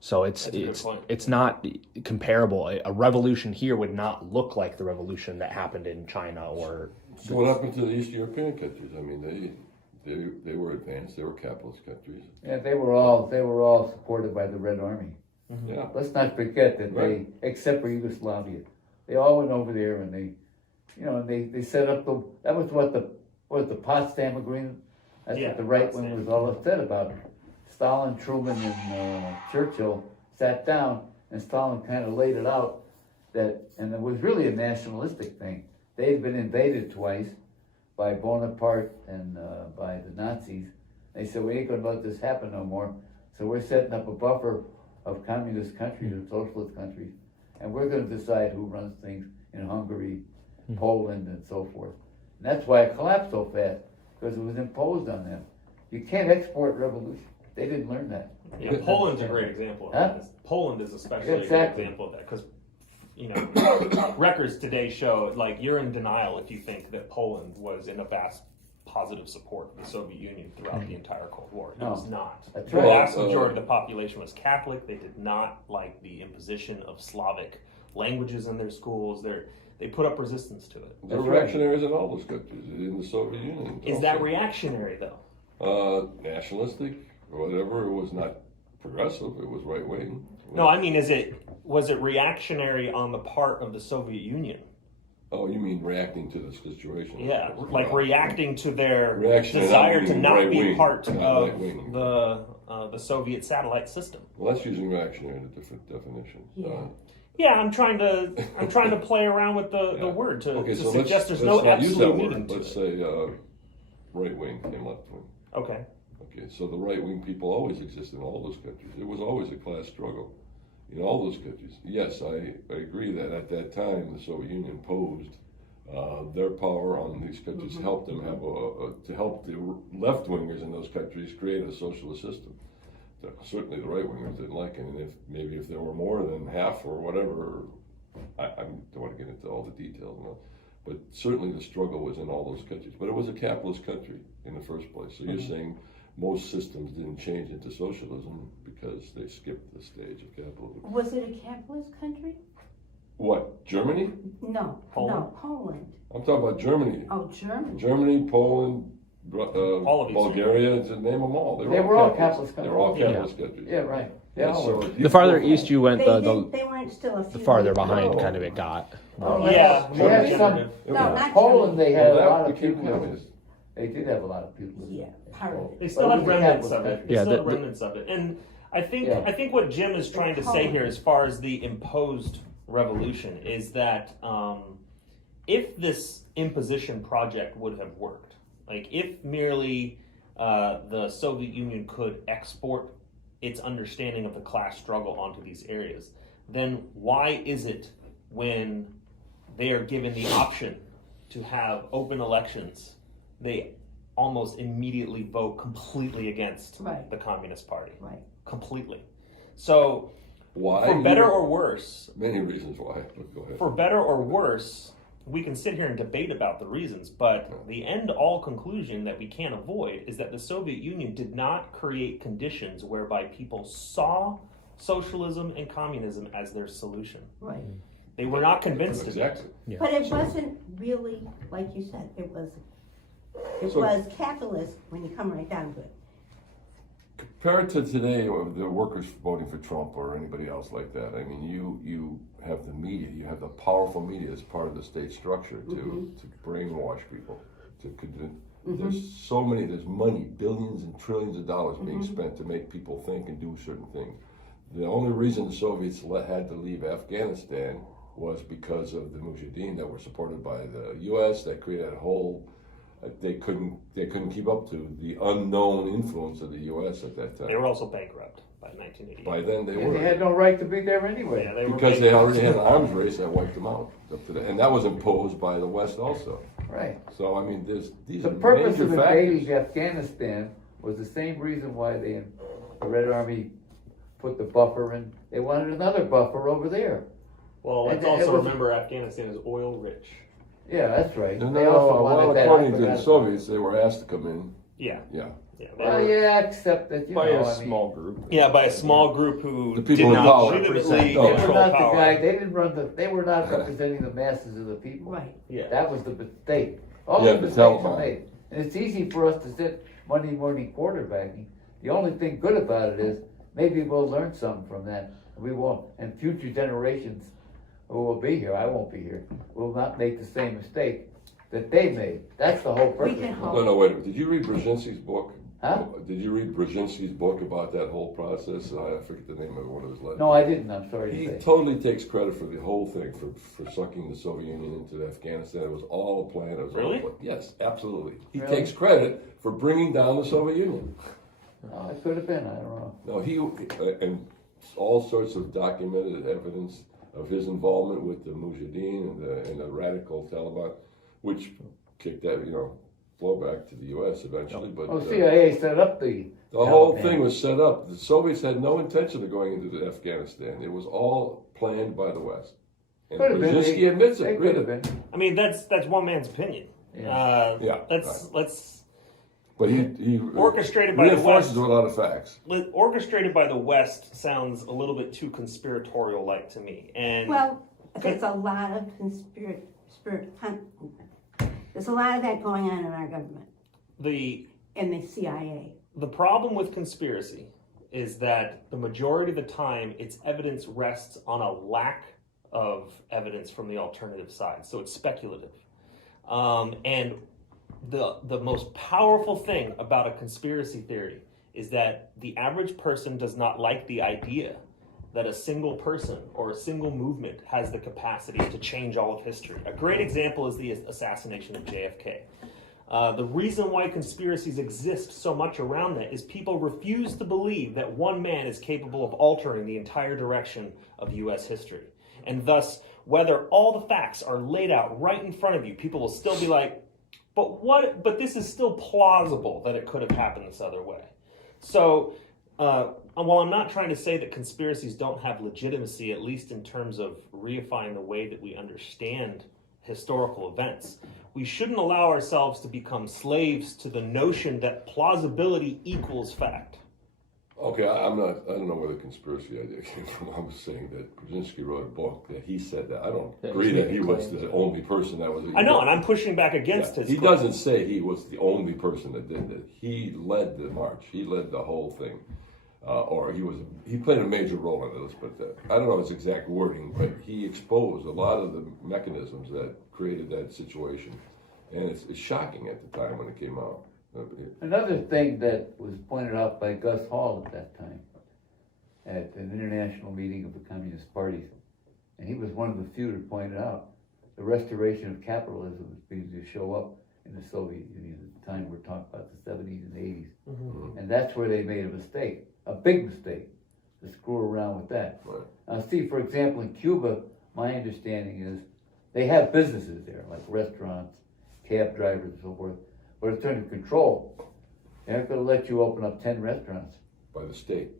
So it's not comparable. A revolution here would not look like the revolution that happened in China or. So what happened to the East European countries? I mean, they were advanced. They were capitalist countries. Yeah, they were all supported by the Red Army. Mm-hmm. Yeah. Let's not forget that they, except for Yugoslavia, they all went over there and they set up that was what the Potsdam Agreement. That's what the right wing was all upset about. Stalin, Truman, and Churchill sat down, and Stalin kind of laid it out and it was really a nationalistic thing. They had been invaded twice by Bonaparte and by the Nazis. They said, we ain't going to let this happen no more. So we're setting up a buffer of communist countries or socialist countries, and we're going to decide who runs things in Hungary, Poland, and so forth. And that's why it collapsed so fast, because it was imposed on them. You can't export revolution. They didn't learn that. Yeah, Poland's a great example of that. Poland is especially a great example of that, because records today show you're in denial if you think that Poland was in a vast positive support of the Soviet Union throughout the entire Cold War. It was not. That's The right. vast majority of the population was Catholic. They did not like the imposition of Slavic languages in their schools. They put up resistance to it. There were reactionaries in all those countries, in the Soviet Union. Is that reactionary though? Nationalistic or whatever. It was not progressive. It was right wing. No, I mean, was it reactionary on the part of the Soviet Union? Oh, you mean reacting to the situation? Yeah, like reacting to their Reaction, desire not to being not right be wing, part not of right wing. the Soviet satellite system. Well, that's using reactionary in a different definition. Yeah. Yeah, I'm trying to play around with the word to so suggest there's let's no not use absolute that meaning word. to Let's it. say right wing and left wing. Okay. Okay, so the right wing people always exist in all those countries. It was always a class struggle in all those countries. Yes, I agree that at that time the Soviet Union posed their power on these countries, helped them have to help the left wingers in those countries create a socialist system. Certainly the right wingers didn't like it, and if there were more than half or whatever, I don't want to get into all the details now. But certainly the struggle was in all those countries. But it was a capitalist country in the first place. So you're saying most systems didn't change into socialism because they skipped the stage of capitalism. Was it a capitalist country? What, Germany? No, Poland? Poland. I'm talking about Germany. Oh, Germany. Germany, Poland, All of these Bulgaria, to name them all. They were all capitalist They were all countries. capitalist countries. Yeah, right. Yeah, so The farther east you went, They weren't still a few. the farther years behind ago. kind of it got. Oh, Yeah, they had some, generative. No, not Poland, they had a Well, lot that of became people. communist. They did have a lot of people. Yeah, part of it. They still But have it was a remnants capitalist of it. country. Yeah, They still have the- remnants of it. And I think Yeah. I think what Jim is trying to say here, as far as the imposed revolution, is that if this imposition project would have worked, like if merely the Soviet Union could export its understanding of the class struggle onto these areas, then why is it when they are given the option to have open elections, they almost immediately vote completely against Right. the Communist Party? Right. Completely. So, Why? for better or worse, Many reasons why, but go ahead. for better or worse, we can sit here and debate about the reasons, but the end-all conclusion that we can't avoid is that the Soviet Union did not create conditions whereby people saw socialism and communism as their solution. Right. They were not convinced of it. Exactly. Yeah. But it wasn't really, like you said, it was So- capitalist when you come right down to it. Compared to today, the workers voting for Trump or anybody else like that, I mean, you have the media, you have the powerful media as part of the state structure to brainwash people, to convince. There's money, billions and trillions of dollars being spent to make people think and do certain things. The only reason the Soviets had to leave Afghanistan was because of the Mujahideen that were supported by the U.S. that created a whole. They couldn't keep up to the unknown influence of the U.S. at that time. They were also bankrupt by 1988. By then they And were. they had no right to be there anyway. Yeah, they were Because they bankrupt. already had an arms race that wiped them out up to that, and that was imposed by the West also. Right. So I mean, these The are purpose major of factors. invading Afghanistan was the same reason why the Red Army put the buffer in. They wanted another buffer over there. Well, let's And it also was- remember Afghanistan is oil rich. Yeah, that's right. No, They also well, wanted that. according I to the forgot about Soviets, they were asked to come in. Yeah. Yeah, Yeah. it. Well, yeah, except that, By I a mean, small group. Yeah, by a small group who The people did in not power. legitimately No. they were control not the power. guy. They were not representing the masses of the people. Right. Yeah. That was the mistake. All Yeah, the the mistakes were Taliban. made. And it's easy for us to sit Monday morning quarterbacking. The only thing good about it is maybe we'll learn something from that. We won't. And future generations who will be here, I won't be here, will not make the same mistake that they made. That's the whole We purpose. can hope. No, wait a minute. Did you read Brzezinski's book? Huh? Did you read Brzezinski's book about that whole process? I forget the name of one of his letters. No, I didn't. I'm sorry He to say. totally takes credit for the whole thing, for sucking the Soviet Union into Afghanistan. It was all a plan. It was all Really? a plan. Yes, absolutely. He Really? takes credit for bringing down the Soviet Union. Oh, it could have been. I don't know. No, and all sorts of documented evidence of his involvement with the Mujahideen and the radical Taliban, which kicked that, blowback to the U.S. eventually. But Oh, CIA set up the whole Taliban. thing was set up. The Soviets had no intention of going into Afghanistan. It was all planned by the West. And Could have been. Brzezinski admits They it. could have been. I mean, that's one man's opinion. Yeah. Yeah, Let's But he Orchestrated by the reinforces West. with a lot of facts. orchestrated by the West sounds a little bit too conspiratorial like to me. And Well, there's a lot of there's a lot of that going on in our government the and the CIA. The problem with conspiracy is that the majority of the time its evidence rests on a lack of evidence from the alternative side, so it's speculative. And the most powerful thing about a conspiracy theory is that the average person does not like the idea that a single person or a single movement has the capacity to change all of history. A great example is the assassination of JFK. The reason why conspiracies exist so much around that is people refuse to believe that one man is capable of altering the entire direction of U.S. history. And thus, whether all the facts are laid out right in front of you, people will still be like, but this is still plausible that it could have happened this other way. So, while I'm not trying to say that conspiracies don't have legitimacy, at least in terms of reifying the way that we understand historical events, we shouldn't allow ourselves to become slaves to the notion that plausibility equals fact. Okay, I don't know where the conspiracy idea came from. I was saying that Brzezinski wrote a book that he said that. I don't agree that he was the only person that was. I know, and I'm pushing back against his. He doesn't say he was the only person that did it. He led the march. He led the whole thing, or he played a major role in this. But I don't know his exact wording, but he exposed a lot of the mechanisms that created that situation, and it's shocking at the time when it came out. Another thing that was pointed out by Gus Hall at that time, at an international meeting of the Communist parties, and he was one of the few to point out the restoration of capitalism was beginning to show up in the Soviet Union at the time. We're talking about the 70s and 80s. Mm-hmm. And that's where they made a mistake, a big mistake, to screw around with that. Right. Now, see, for example, in Cuba, my understanding is they have businesses there, like restaurants, cab drivers, and so forth. But it's under control. They're not going to let you open up 10 restaurants. By the state.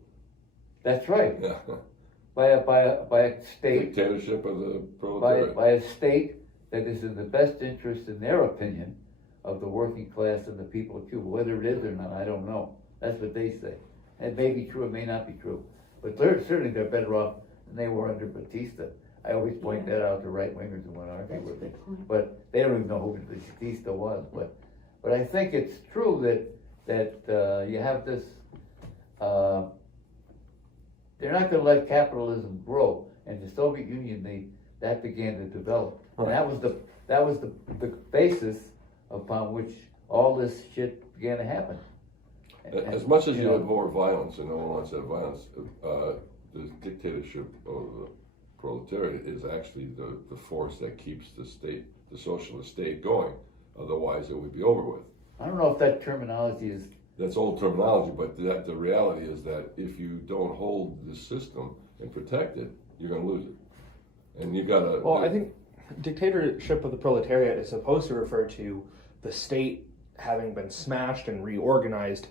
That's right. Yeah. By a state. Dictatorship of the proletariat. By a state that is in the best interest, in their opinion, of the working class and the people of Cuba. Whether it is or not, I don't know. That's what they say. It may be true, it may not be true. But certainly they're better off than they were under Batista. I always point that out to right-wingers who want to argue with me. But they don't even know who Batista was. But I think it's true that you have this, they're not going to let capitalism grow. And the Soviet Union, that began to develop. And that was the basis upon which all this shit began to happen. As much as you abhor violence, and no one wants that violence, the dictatorship of the proletariat is actually the force that keeps the socialist state going. Otherwise, it would be over with. I don't know if that terminology is... That's old terminology, but the reality is that if you don't hold the system and protect it, you're going to lose it. And you got to... Well, I think dictatorship of the proletariat is supposed to refer to the state having been smashed and reorganized,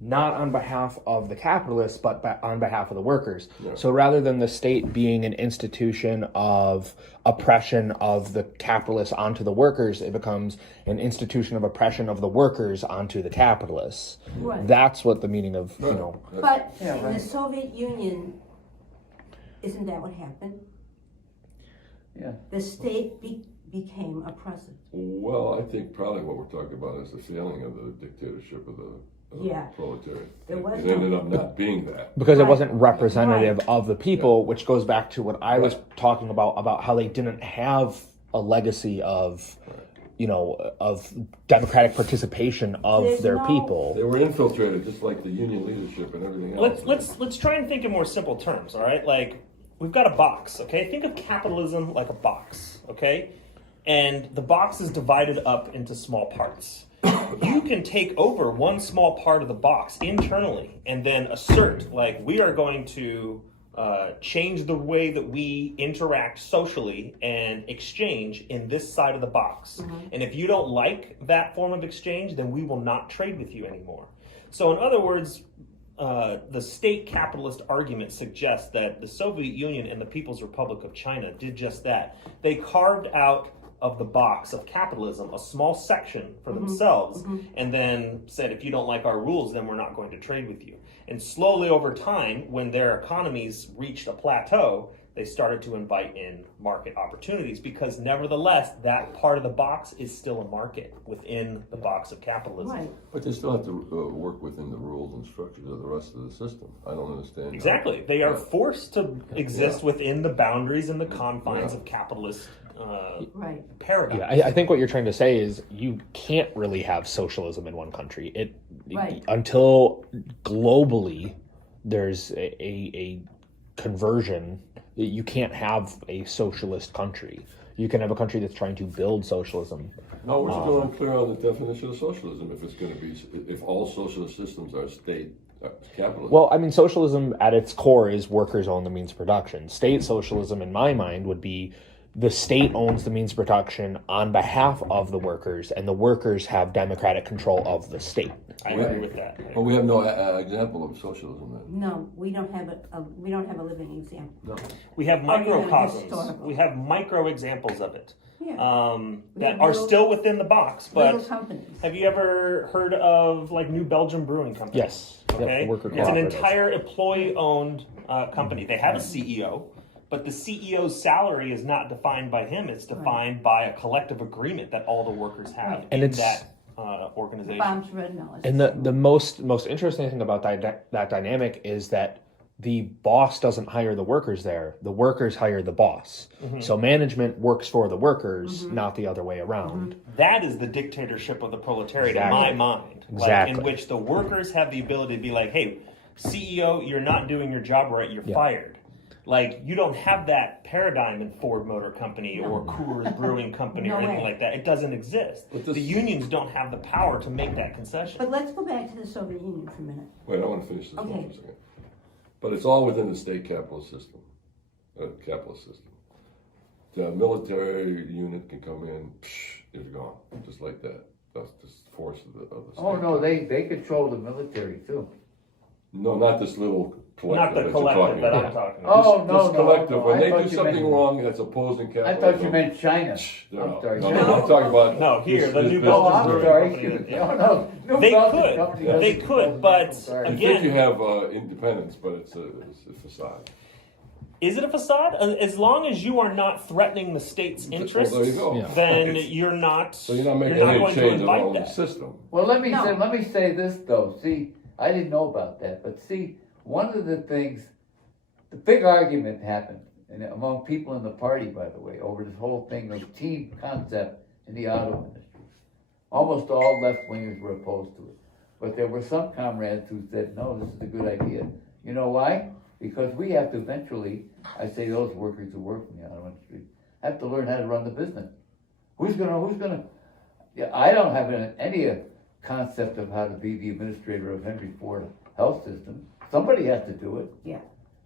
not on behalf of the capitalists, but on behalf of the workers. Yeah. So rather than the state being an institution of oppression of the capitalists onto the workers, it becomes an institution of oppression of the workers onto the capitalists. Right. That's what the meaning of, But in the Soviet Union, isn't that what happened? Yeah. The state became oppressive. Well, I think probably what we're talking about is the failing of the dictatorship of the proletariat. It ended up not being that. Because it wasn't representative of the people, which goes back to what I was talking about how they didn't have a legacy of, of democratic participation of their people. They were infiltrated, just like the union leadership and everything else. Let's try and think in more simple terms, all right? Like, we've got a box, okay? Think of capitalism like a box, okay? And the box is divided up into small parts. You can take over one small part of the box internally and then assert, like, we are going to change the way that we interact socially and exchange in this side of the box. Mm-hmm. And if you don't like that form of exchange, then we will not trade with you anymore. So in other words, the state capitalist argument suggests that the Soviet Union and the People's Republic of China did just that. They carved out of the box of capitalism a small section for themselves, and then said, if you don't like our rules, then we're not going to trade with you. And slowly over time, when their economies reached a plateau, they started to invite in market opportunities, because nevertheless, that part of the box is still a market within the box of capitalism. Right. But they still have to work within the rules and structures of the rest of the system. I don't understand. Exactly. They are forced to exist Yeah. within the boundaries and the confines of capitalist Right. paradigm. Yeah, I think what you're trying to say is you can't really have socialism in one country. Right. Until globally there's a conversion. You can't have a socialist country. You can have a country that's trying to build socialism. No, we're still unclear on the definition of socialism. If it's going to be, if all socialist systems are state capitalism. Well, I mean, socialism at its core is workers own the means of production. State socialism, in my mind, would be the state owns the means of production on behalf of the workers, and the workers have democratic control of the state. I agree with that. But we have no example of socialism then. No, we don't have a living example. No. We have Or even microcosms. historical. We have micro examples of it Yeah. We that have are little- still within the box. Little But companies. have you ever heard of like New Belgium Brewing Company? Yes. Yep, Okay. the worker It's an cooperatives. entire employee-owned company. They have a CEO, but the CEO's salary is not defined by him. It's defined by a collective agreement that all the workers have And in it's- that organization. Bombs Red Knowledge. And the most interesting thing about that dynamic is that the boss doesn't hire the workers there. The workers hire the boss. So management works for the workers, not the other way around. That is the dictatorship of the proletariat in Exactly. my mind. Like, Exactly. in which the workers have the ability to be like, hey, CEO, you're not doing your job right, you're fired. Like, you don't have that paradigm in Ford Motor Company or Coors Brewing Company No or anything way. like that. It doesn't exist. But this- The unions don't have the power to make that concession. But let's go back to the Soviet Union for a minute. Wait, I want to finish this one Okay. for a second. But it's all within the state capitalist system. The military unit can come in, it's gone, just like that. That's the force of the state. Oh, no, they control the military too. No, not this little collective Not the that you're collective talking that about. I'm talking about. Oh, This no, collective, no. when I they thought do you something meant- wrong that's opposing I capitalism. thought you meant China. they're I'm out. sorry. No, I'm talking about. No, here, the New this Oh, Belgium I'm Brewing sorry. Company, Excuse me. yeah. No, no. They Belgian could. company They doesn't could, control but that. I'm sorry. You again- think you have independence, but it's a facade. Is it a facade? As long as you are not threatening the state's interests, Well, there you go. Yeah. then you're not. So you're not making not any going to change at invite all in the that. system. Well, let me No. say this though. See, I didn't know about that, but see, one of the things, the big argument happened among people in the party, by the way, over this whole thing of team concept in the auto industry. Almost all left wingers were opposed to it, but there were some comrades who said, "No, this is a good idea." You know why? Because we have to eventually, I say those workers who work in the auto industry, have to learn how to run the business. Who's gonna? Yeah, I don't have any concept of how to be the administrator of Henry Ford Health System. Somebody has to do it. Yeah.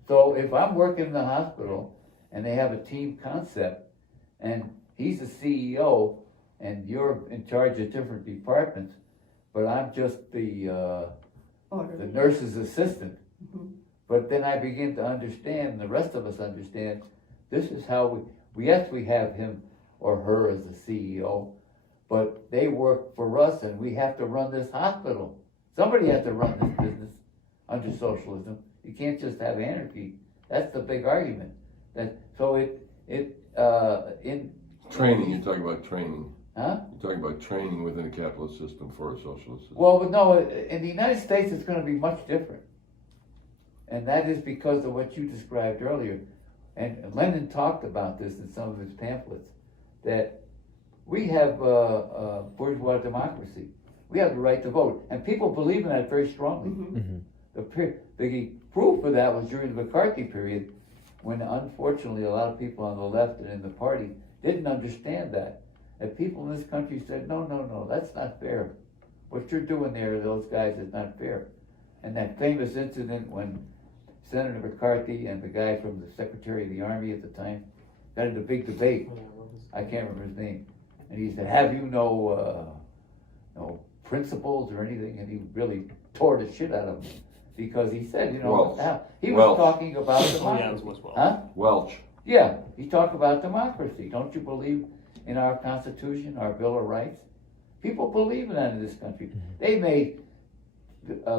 So if I'm working in the hospital and they have a team concept and he's the CEO and you're in charge of different departments, but I'm just the Order. nurse's assistant. Mhm. But then I begin to understand, and the rest of us understand, this is how we have him or her as the CEO, but they work for us and we have to run this hospital. Somebody has to run this business under socialism. You can't just have anarchy. That's the big argument. Training, you're talking about training. Huh? You're talking about training within a capitalist system for a socialist system. Well, but no, in the United States, it's going to be much different. And that is because of what you described earlier. And Lenin talked about this in some of his pamphlets, that we have bourgeois democracy. We have the right to vote. And people believe in that very strongly. The proof of that was during the McCarthy period, when unfortunately a lot of people on the left and in the party didn't understand that. And people in this country said, no, that's not fair. What you're doing there, those guys, is not fair. And that famous incident when Senator McCarthy and the guy from the Secretary of the Army at the time got into a big debate. I can't remember his name. And he said, have you no principles or anything? And he really tore the shit out of him. Because he said, Welch. he was Welch. talking about Yeah, democracy. as well. Huh? Welch. Yeah, he talked about democracy. Don't you believe in our Constitution, our Bill of Rights? People believe in that in this country. They may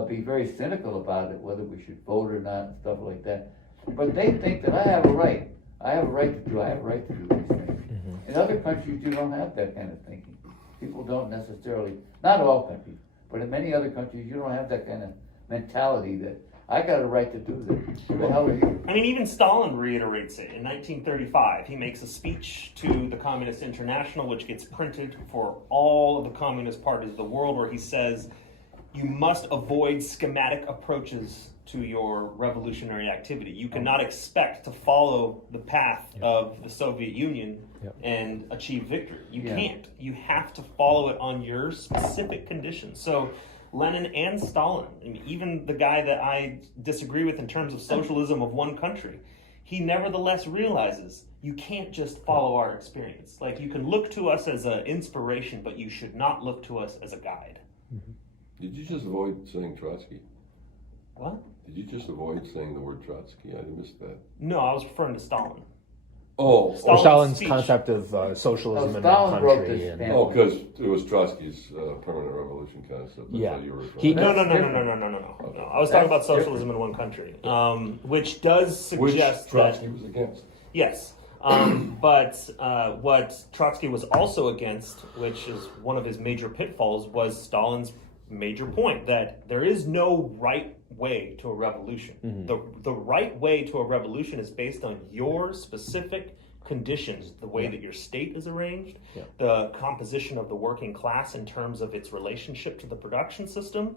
be very cynical about it, whether we should vote or not and stuff like that. But they think that I have a right I have a right to do these things. In other countries, you don't have that kind of thinking. People don't necessarily, not all countries, but in many other countries, you don't have that kind of mentality that I got a right to do this. Who the hell are you? I mean, even Stalin reiterates it. In 1935, he makes a speech to the Communist International, which gets printed for all of the communist parties of the world, where he says, you must avoid schematic approaches to your revolutionary activity. You cannot expect to follow the path of the Soviet Union and achieve victory. You can't. You have to follow it on your specific conditions. So Lenin and Stalin, I mean, even the guy that I disagree with in terms of socialism of one country, he nevertheless realizes you can't just follow our experience. Like, you can look to us as an inspiration, but you should not look to us as a guide. Did you just avoid saying Trotsky? What? Did you just avoid saying the word Trotsky? I missed that. No, I was referring to Stalin. Oh, Stalin's speech. concept of socialism in Stalin one wrote country. this And, pamphlet. oh, because it was Trotsky's permanent revolution concept. That's Yeah. how you were referring He- to No. it. No. I was talking about socialism in one country, which does Which suggest Trotsky that was against. yes. But what Trotsky was also against, which is one of his major pitfalls, was Stalin's major point that there is no right way to a revolution. The right way to a revolution is based on your specific conditions, the way that your state is arranged, the composition of the working class in terms of its relationship to the production system,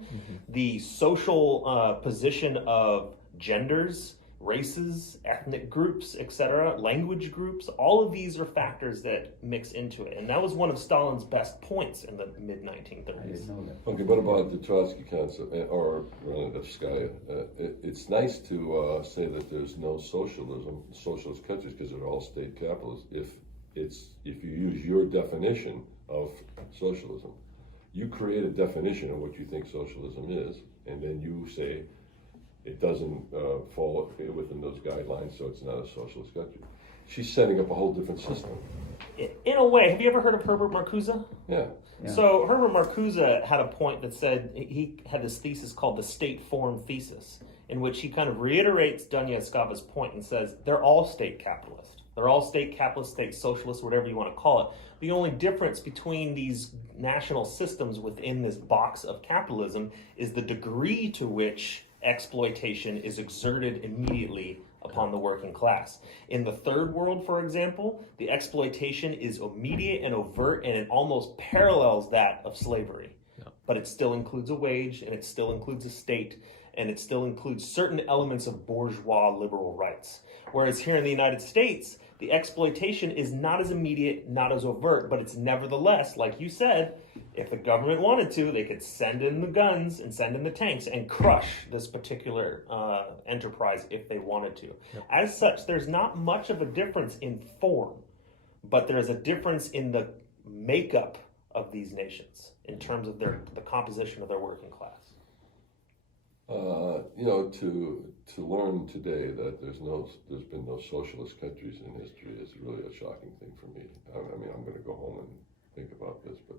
the social position of genders, races, ethnic groups, etc., language groups. All of these are factors that mix into it. And that was one of Stalin's best points in the I mid-1930s. didn't know that. Okay, what about the Trotsky concept, or Leninskaya? It's nice to say that there's no socialist countries, because they're all state capitalists. If you use your definition of socialism, you create a definition of what you think socialism is, and then you say it doesn't fall within those guidelines, so it's not a socialist country. She's setting up a whole different system. In a way, have you ever heard of Herbert Marcuse? Yeah. Yeah. So Herbert Marcuse had a point that said, he had this thesis called the state form thesis, in which he kind of reiterates Dunya Skava's point and says they're all state capitalist. They're all state capitalist, state socialist, whatever you want to call it. The only difference between these national systems within this box of capitalism is the degree to which exploitation is exerted immediately upon the working class. In the third world, for example, the exploitation is immediate and overt, and it almost parallels that of slavery. But it still includes a wage, and it still includes a state, and it still includes certain elements of bourgeois liberal rights. Whereas here in the United States, the exploitation is not as immediate, not as overt, but it's nevertheless, like you said, if the government wanted to, they could send in the guns and send in the tanks and crush this particular enterprise if they wanted to. As such, there's not much of a difference in form, but there's a difference in the makeup of these nations in terms of the composition of their working class. To learn today that there's been no socialist countries in history is really a shocking thing for me. I mean, I'm going to go home and think about this, but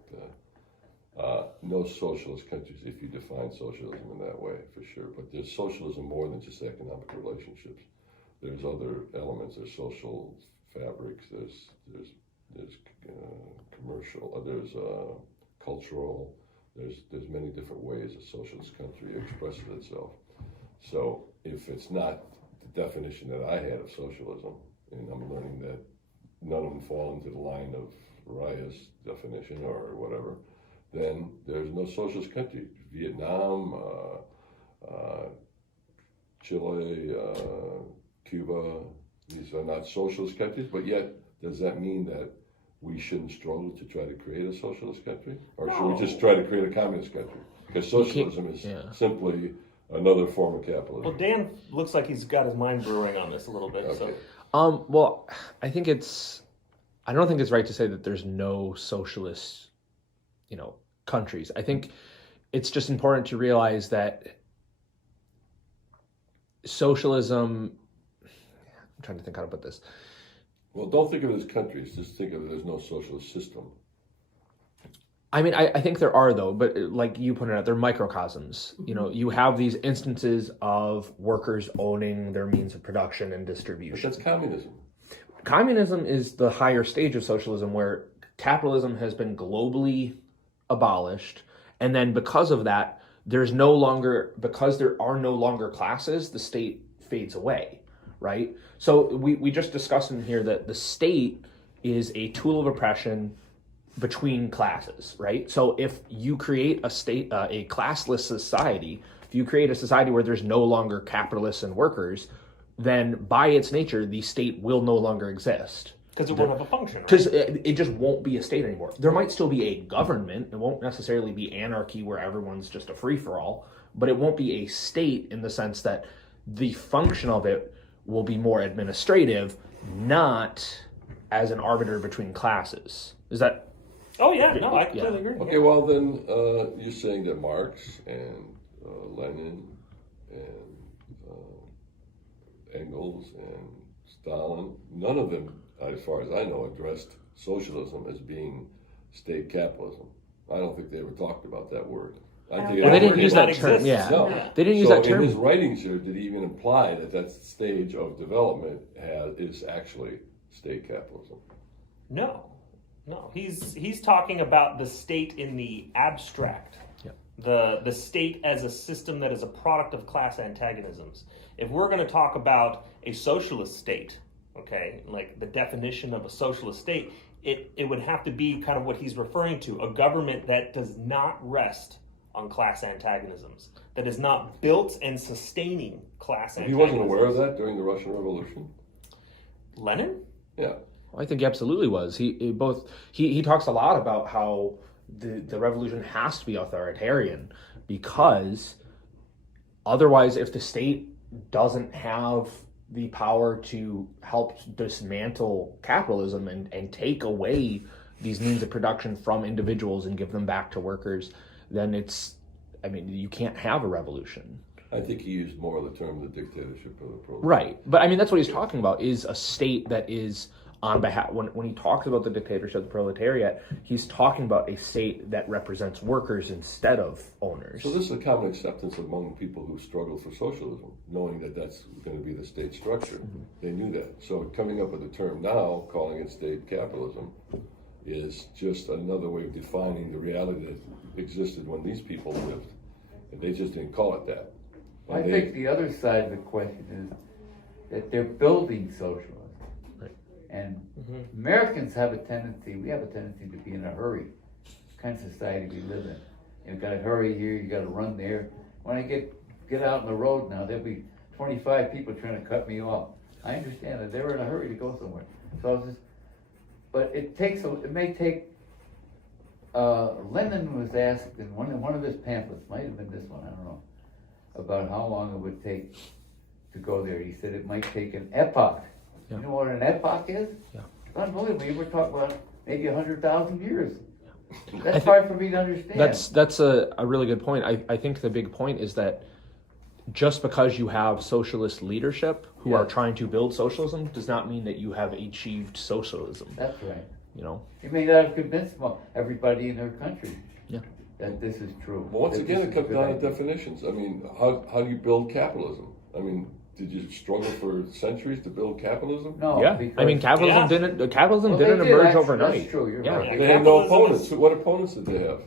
no socialist countries if you define socialism in that way, for sure. But there's socialism more than just economic relationships. There's other elements. There's social fabrics. There's commercial. There's cultural. There's many different ways a socialist country expresses itself. So if it's not the definition that I had of socialism, and I'm learning that none of them fall into the line of Raya's definition or whatever, then there's no socialist country. Vietnam, Chile, Cuba, these are not socialist countries, but yet does that mean that we shouldn't struggle to try to create a socialist country? Or should we just try to create a communist country? Because socialism is simply another form of capitalism. Well, Dan looks like he's got his mind brewing on this a little bit. Okay. So. Well, I don't think it's right to say that there's no socialist, countries. I think it's just important to realize that socialism, I'm trying to think how to put this. Well, don't think of it as countries. Just think of it as no socialist system. I mean, I think there are, though, but like you pointed out, they're microcosms. You have these instances of workers owning their means of production and But distribution. that's communism. communism is the higher stage of socialism where capitalism has been globally abolished, and then because of that, because there are no longer classes, the state fades away, right? So we just discussed in here that the state is a tool of oppression between classes, right? So if you create a classless society, if you create a society where there's no longer capitalists and workers, then by its nature, the state will no longer exist. Because it won't have a function. Right? Because it just won't be a state anymore. There might still be a government. It won't necessarily be anarchy where everyone's just a free-for-all, but it won't be a state in the sense that the function of it will be more administrative, not as an arbiter between classes. Is that... Oh yeah, no, I completely agree. Okay, well then, you're saying that Marx and Lenin and Engels and Stalin, none of them, as far as I know, addressed socialism as being state capitalism. I don't think they ever talked about that word. I think Well, they didn't did use not that term. exist. Yeah, No. they didn't use So that term. in his writings here, did he even imply that that stage of development is actually state capitalism? No. He's talking about the state in the abstract. Yeah. The state as a system that is a product of class antagonisms. If we're going to talk about a socialist state, okay, like the definition of a socialist state, it would have to be kind of what he's referring to, a government that does not rest on class antagonisms, that is not built and sustaining class antagonisms. He wasn't aware of that during the Russian Revolution? Lenin? Yeah. I think he absolutely was. He talks a lot about how the revolution has to be authoritarian because otherwise, if the state doesn't have the power to help dismantle capitalism and take away these means of production from individuals and give them back to workers, then you can't have a revolution. I think he used more of the term the dictatorship of the proletariat. Right. But that's what he's talking about, is a state that is on behalf, when he talks about the dictatorship of the proletariat, he's talking about a state that represents workers instead of owners. So this is a common acceptance among people who struggle for socialism, knowing that that's going to be the state structure. Mm-hmm. They knew that. So coming up with a term now, calling it state capitalism, is just another way of defining the reality that existed when these people lived. And they just didn't call it that. I think the other side of the question is that they're building socialism. And Americans have a tendency to be in a hurry. Kind of society we live in. You've got to hurry here, you got to run there. When I get out on the road now, there'll be 25 people trying to cut me off. I understand that they're in a hurry to go somewhere. But it may take, Lenin was asked in one of his pamphlets, might have been this one, I don't know, about how long it would take to go there. He said it might take an epoch. Yeah. You know what an epoch is? Yeah. It's unbelievable. We're talking about maybe 100,000 years. That's hard for me to understand. That's a really good point. I think the big point is that just because you have socialist leadership who are trying to build socialism does not mean that you have achieved socialism. That's right. You may not have convinced everybody in their country that this is true. Well, once again, it comes down to definitions. I mean, how do you build capitalism? I mean, did you struggle for centuries to build capitalism? No. Yeah. Capitalism didn't emerge overnight. That's true. You're Yeah. right. They had no opponents. What opponents did they have?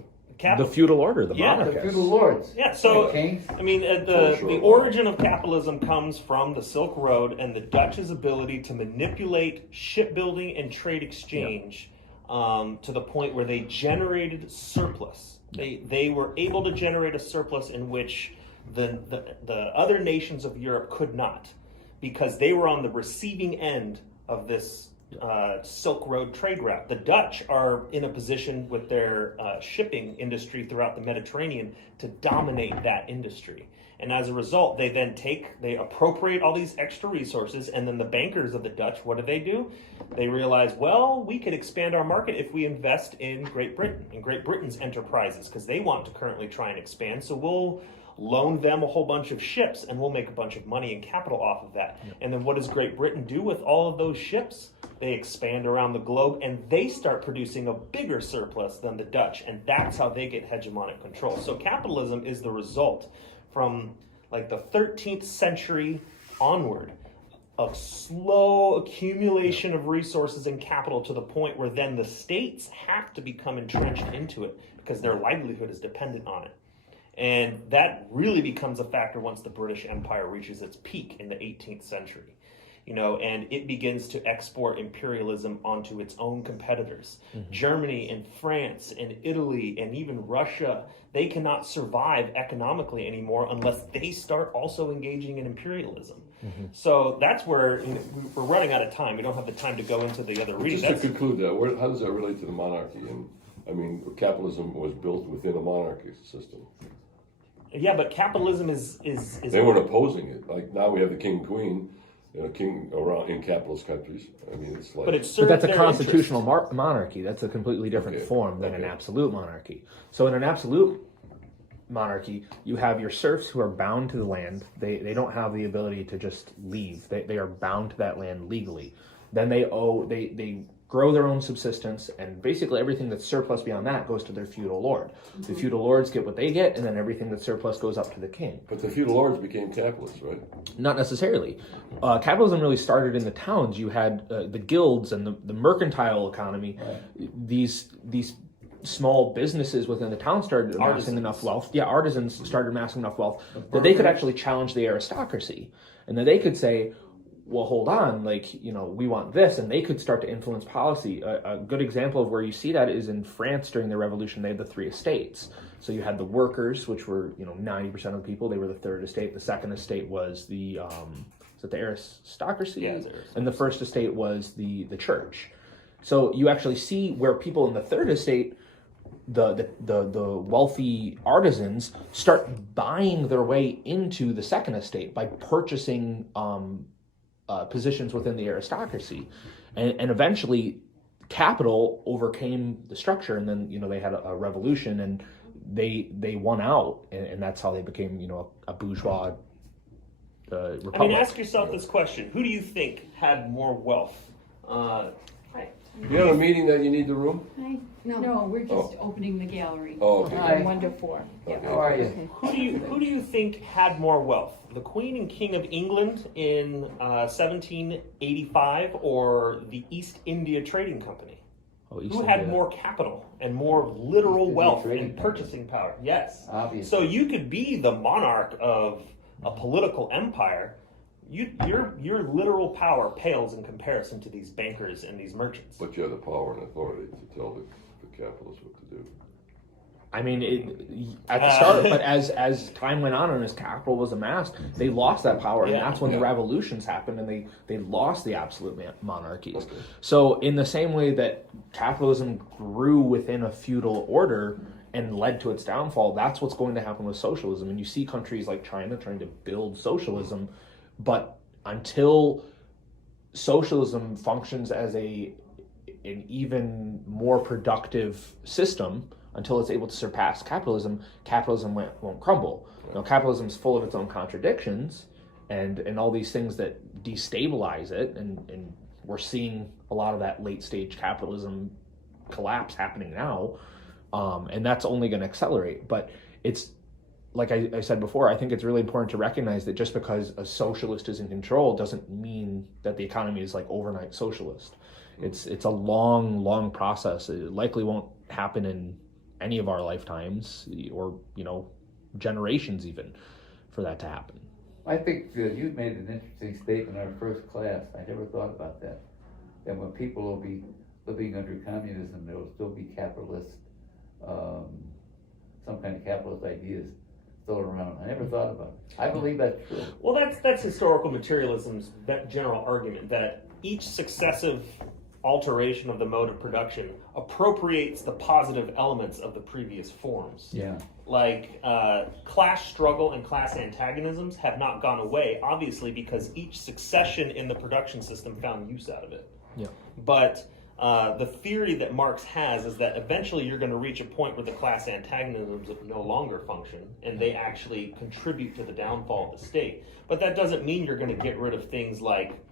The feudal order, the The monarchists. feudal lords. Yeah, so, Kings. the origin of capitalism comes from the Silk Road and the Dutch's ability to manipulate shipbuilding and trade exchange to the point where they generated surplus. They were able to generate a surplus in which the other nations of Europe could not, because they were on the receiving end of this Silk Road trade route. The Dutch are in a position with their shipping industry throughout the Mediterranean to dominate that industry. And as a result, they appropriate all these extra resources, and then the bankers of the Dutch, what do? They realize, well, we could expand our market if we invest in Great Britain, in Great Britain's enterprises, because they want to currently try and expand. So we'll loan them a whole bunch of ships, and we'll make a bunch of money and capital off of that. Yep. And then what does Great Britain do with all of those ships? They expand around the globe, and they start producing a bigger surplus than the Dutch, and that's how they get hegemonic control. So capitalism is the result from like the 13th century onward of slow accumulation of resources and capital to the point where then the states have to become entrenched into it because their livelihood is dependent on it. And that really becomes a factor once the British Empire reaches its peak in the 18th century. And it begins to export imperialism onto its own competitors. Mm-hmm. Germany and France and Italy and even Russia, they cannot survive economically anymore unless they start also engaging in imperialism. Mm-hmm. So that's where we're running out of time. We don't have the time to go into the other reading. Just to conclude that, how does that relate to the monarchy? And I mean, capitalism was built within a monarchy system. Yeah, but capitalism is They weren't opposing it. Like now we have the king and queen. King around in capitalist countries. I mean, it's like. But that's a constitutional monarchy. That's a completely different form than an absolute monarchy. So in an absolute monarchy, you have your serfs who are bound to the land. They don't have the ability to just leave. They are bound to that land legally. Then they grow their own subsistence, and basically everything that's surplus beyond that goes to their feudal lord. The feudal lords get what they get, and then everything that's surplus goes up to the king. But the feudal lords became capitalists, right? Not necessarily. Capitalism really started in the towns. You had the guilds and the mercantile economy. Right. These small businesses within the town started amassing enough wealth. Yeah, artisans started amassing enough wealth that they could actually challenge the aristocracy, and then they could say, well, hold on, we want this, and they could start to influence policy. A good example of where you see that is in France during the Revolution. They had the three estates. So you had the workers, which were 90% of the people. They were the third estate. The second estate was the aristocracy? Yeah, and the first estate was the church. So you actually see where people in the third estate, the wealthy artisans, start buying their way into the second estate by purchasing positions within the aristocracy, and eventually capital overcame the structure, and then they had a revolution, and they won out, and that's how they became a bourgeois republic. I mean, ask yourself this question: who do you think had more wealth? You have a meeting that you need the room? Hi. No, we're just opening the gallery. Oh, okay. From 1 to 4. Okay. How are you? Who do you think had more wealth? The Queen and King of England in 1785, or the East India Trading Company? Who had more capital and more literal wealth and purchasing power? Yes. Obviously. So you could be the monarch of a political empire. Your literal power pales in comparison to these bankers and these merchants. But you have the power and authority to tell the capitalists what to do. I mean, at the start, but as time went on and as capital was amassed, they lost that power, and that's when the revolutions happened, and they lost the absolute monarchies. Okay. So in the same way that capitalism grew within a feudal order and led to its downfall, that's what's going to happen with socialism. And you see countries like China trying to build socialism, but until socialism functions as an even more productive system, until it's able to surpass capitalism, capitalism won't crumble. Capitalism is full of its own contradictions and all these things that destabilize it, and we're seeing a lot of that late stage capitalism collapse happening now, and that's only going to accelerate. But it's like I said before, I think it's really important to recognize that just because a socialist is in control doesn't mean that the economy is like overnight socialist. It's a long process. It likely won't happen in any of our lifetimes, or generations even, for that to happen. I think you made an interesting statement in our first class. I never thought about that. That when people will be living under communism, there will still be capitalist, some kind of capitalist ideas still around. I never thought about it. I believe that's true. Well, that's historical materialism's general argument, that each successive alteration of the mode of production appropriates the positive elements of the previous forms. Yeah. Like class struggle and class antagonisms have not gone away, obviously, because each succession in the production system found use out of it. Yeah. But the theory that Marx has is that eventually you're going to reach a point where the class antagonisms no longer function, and they actually contribute to the downfall of the state. But that doesn't mean you're going to get rid of things like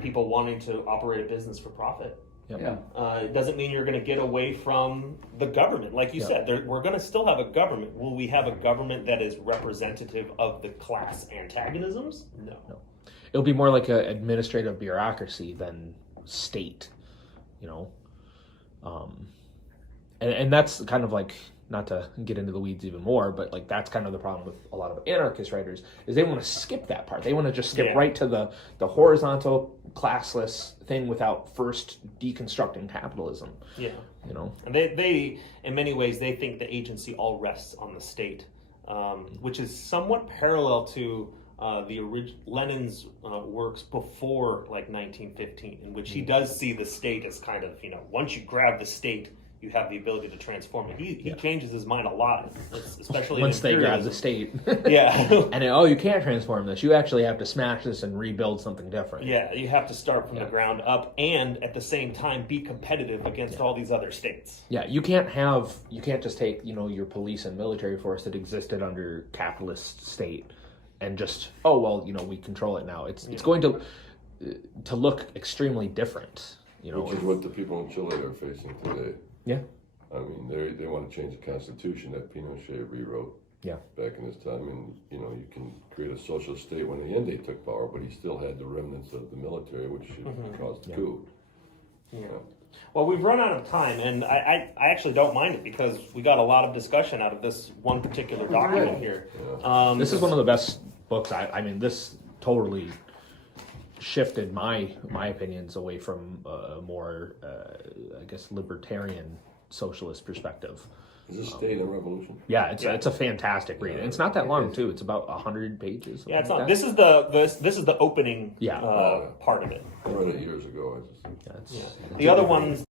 people wanting to operate a business for profit. Yep. Yeah. It doesn't mean you're going to get away from the government. Like you said, we're going to still have a government. Will we have a government that is representative of the class antagonisms? No. it'll be more like an administrative bureaucracy than state, you know. And that's kind of like, not to get into the weeds even more, but like that's kind of the problem with a lot of anarchist writers is they want to skip that part. They want to just skip right to the horizontal classless thing without first deconstructing capitalism. Yeah. You know, and they in many ways they think the agency all rests on the state, which is somewhat parallel to Lenin's works before like 1915, in which he does see the state as kind of, you know, once you grab the state, you have the ability to transform it. He changes his mind a lot, especially once they grab the imperialism. state. Yeah. And you can't transform this. You actually have to smash this and rebuild something different. Yeah, you have to start from the ground up and at the same time be competitive against all these other states. Yeah, you can't just take, you know, your police and military force that existed under capitalist state and just, oh, well, you know, we control it now. It's going to look extremely different, you know. Which is what the people in Chile are facing today. Yeah. I mean, they want to change the constitution that Pinochet rewrote back in his time, and you know, you can create a social state when the Allende took power, but he still had the remnants of the military, which caused the coup. Yeah. Well, we've run out of time, and I actually don't mind it because we got a lot of discussion out of this one particular document here. Yeah. This is one of the best books. I mean, this totally shifted my opinions away from a more, I guess, libertarian socialist perspective. Is this State and Revolution? Yeah, it's a fantastic read. And it's not that long too. It's about 100 pages. Yeah, it's like not. that. This is the opening Yeah. part of it. I read it years ago. Yeah, The other ones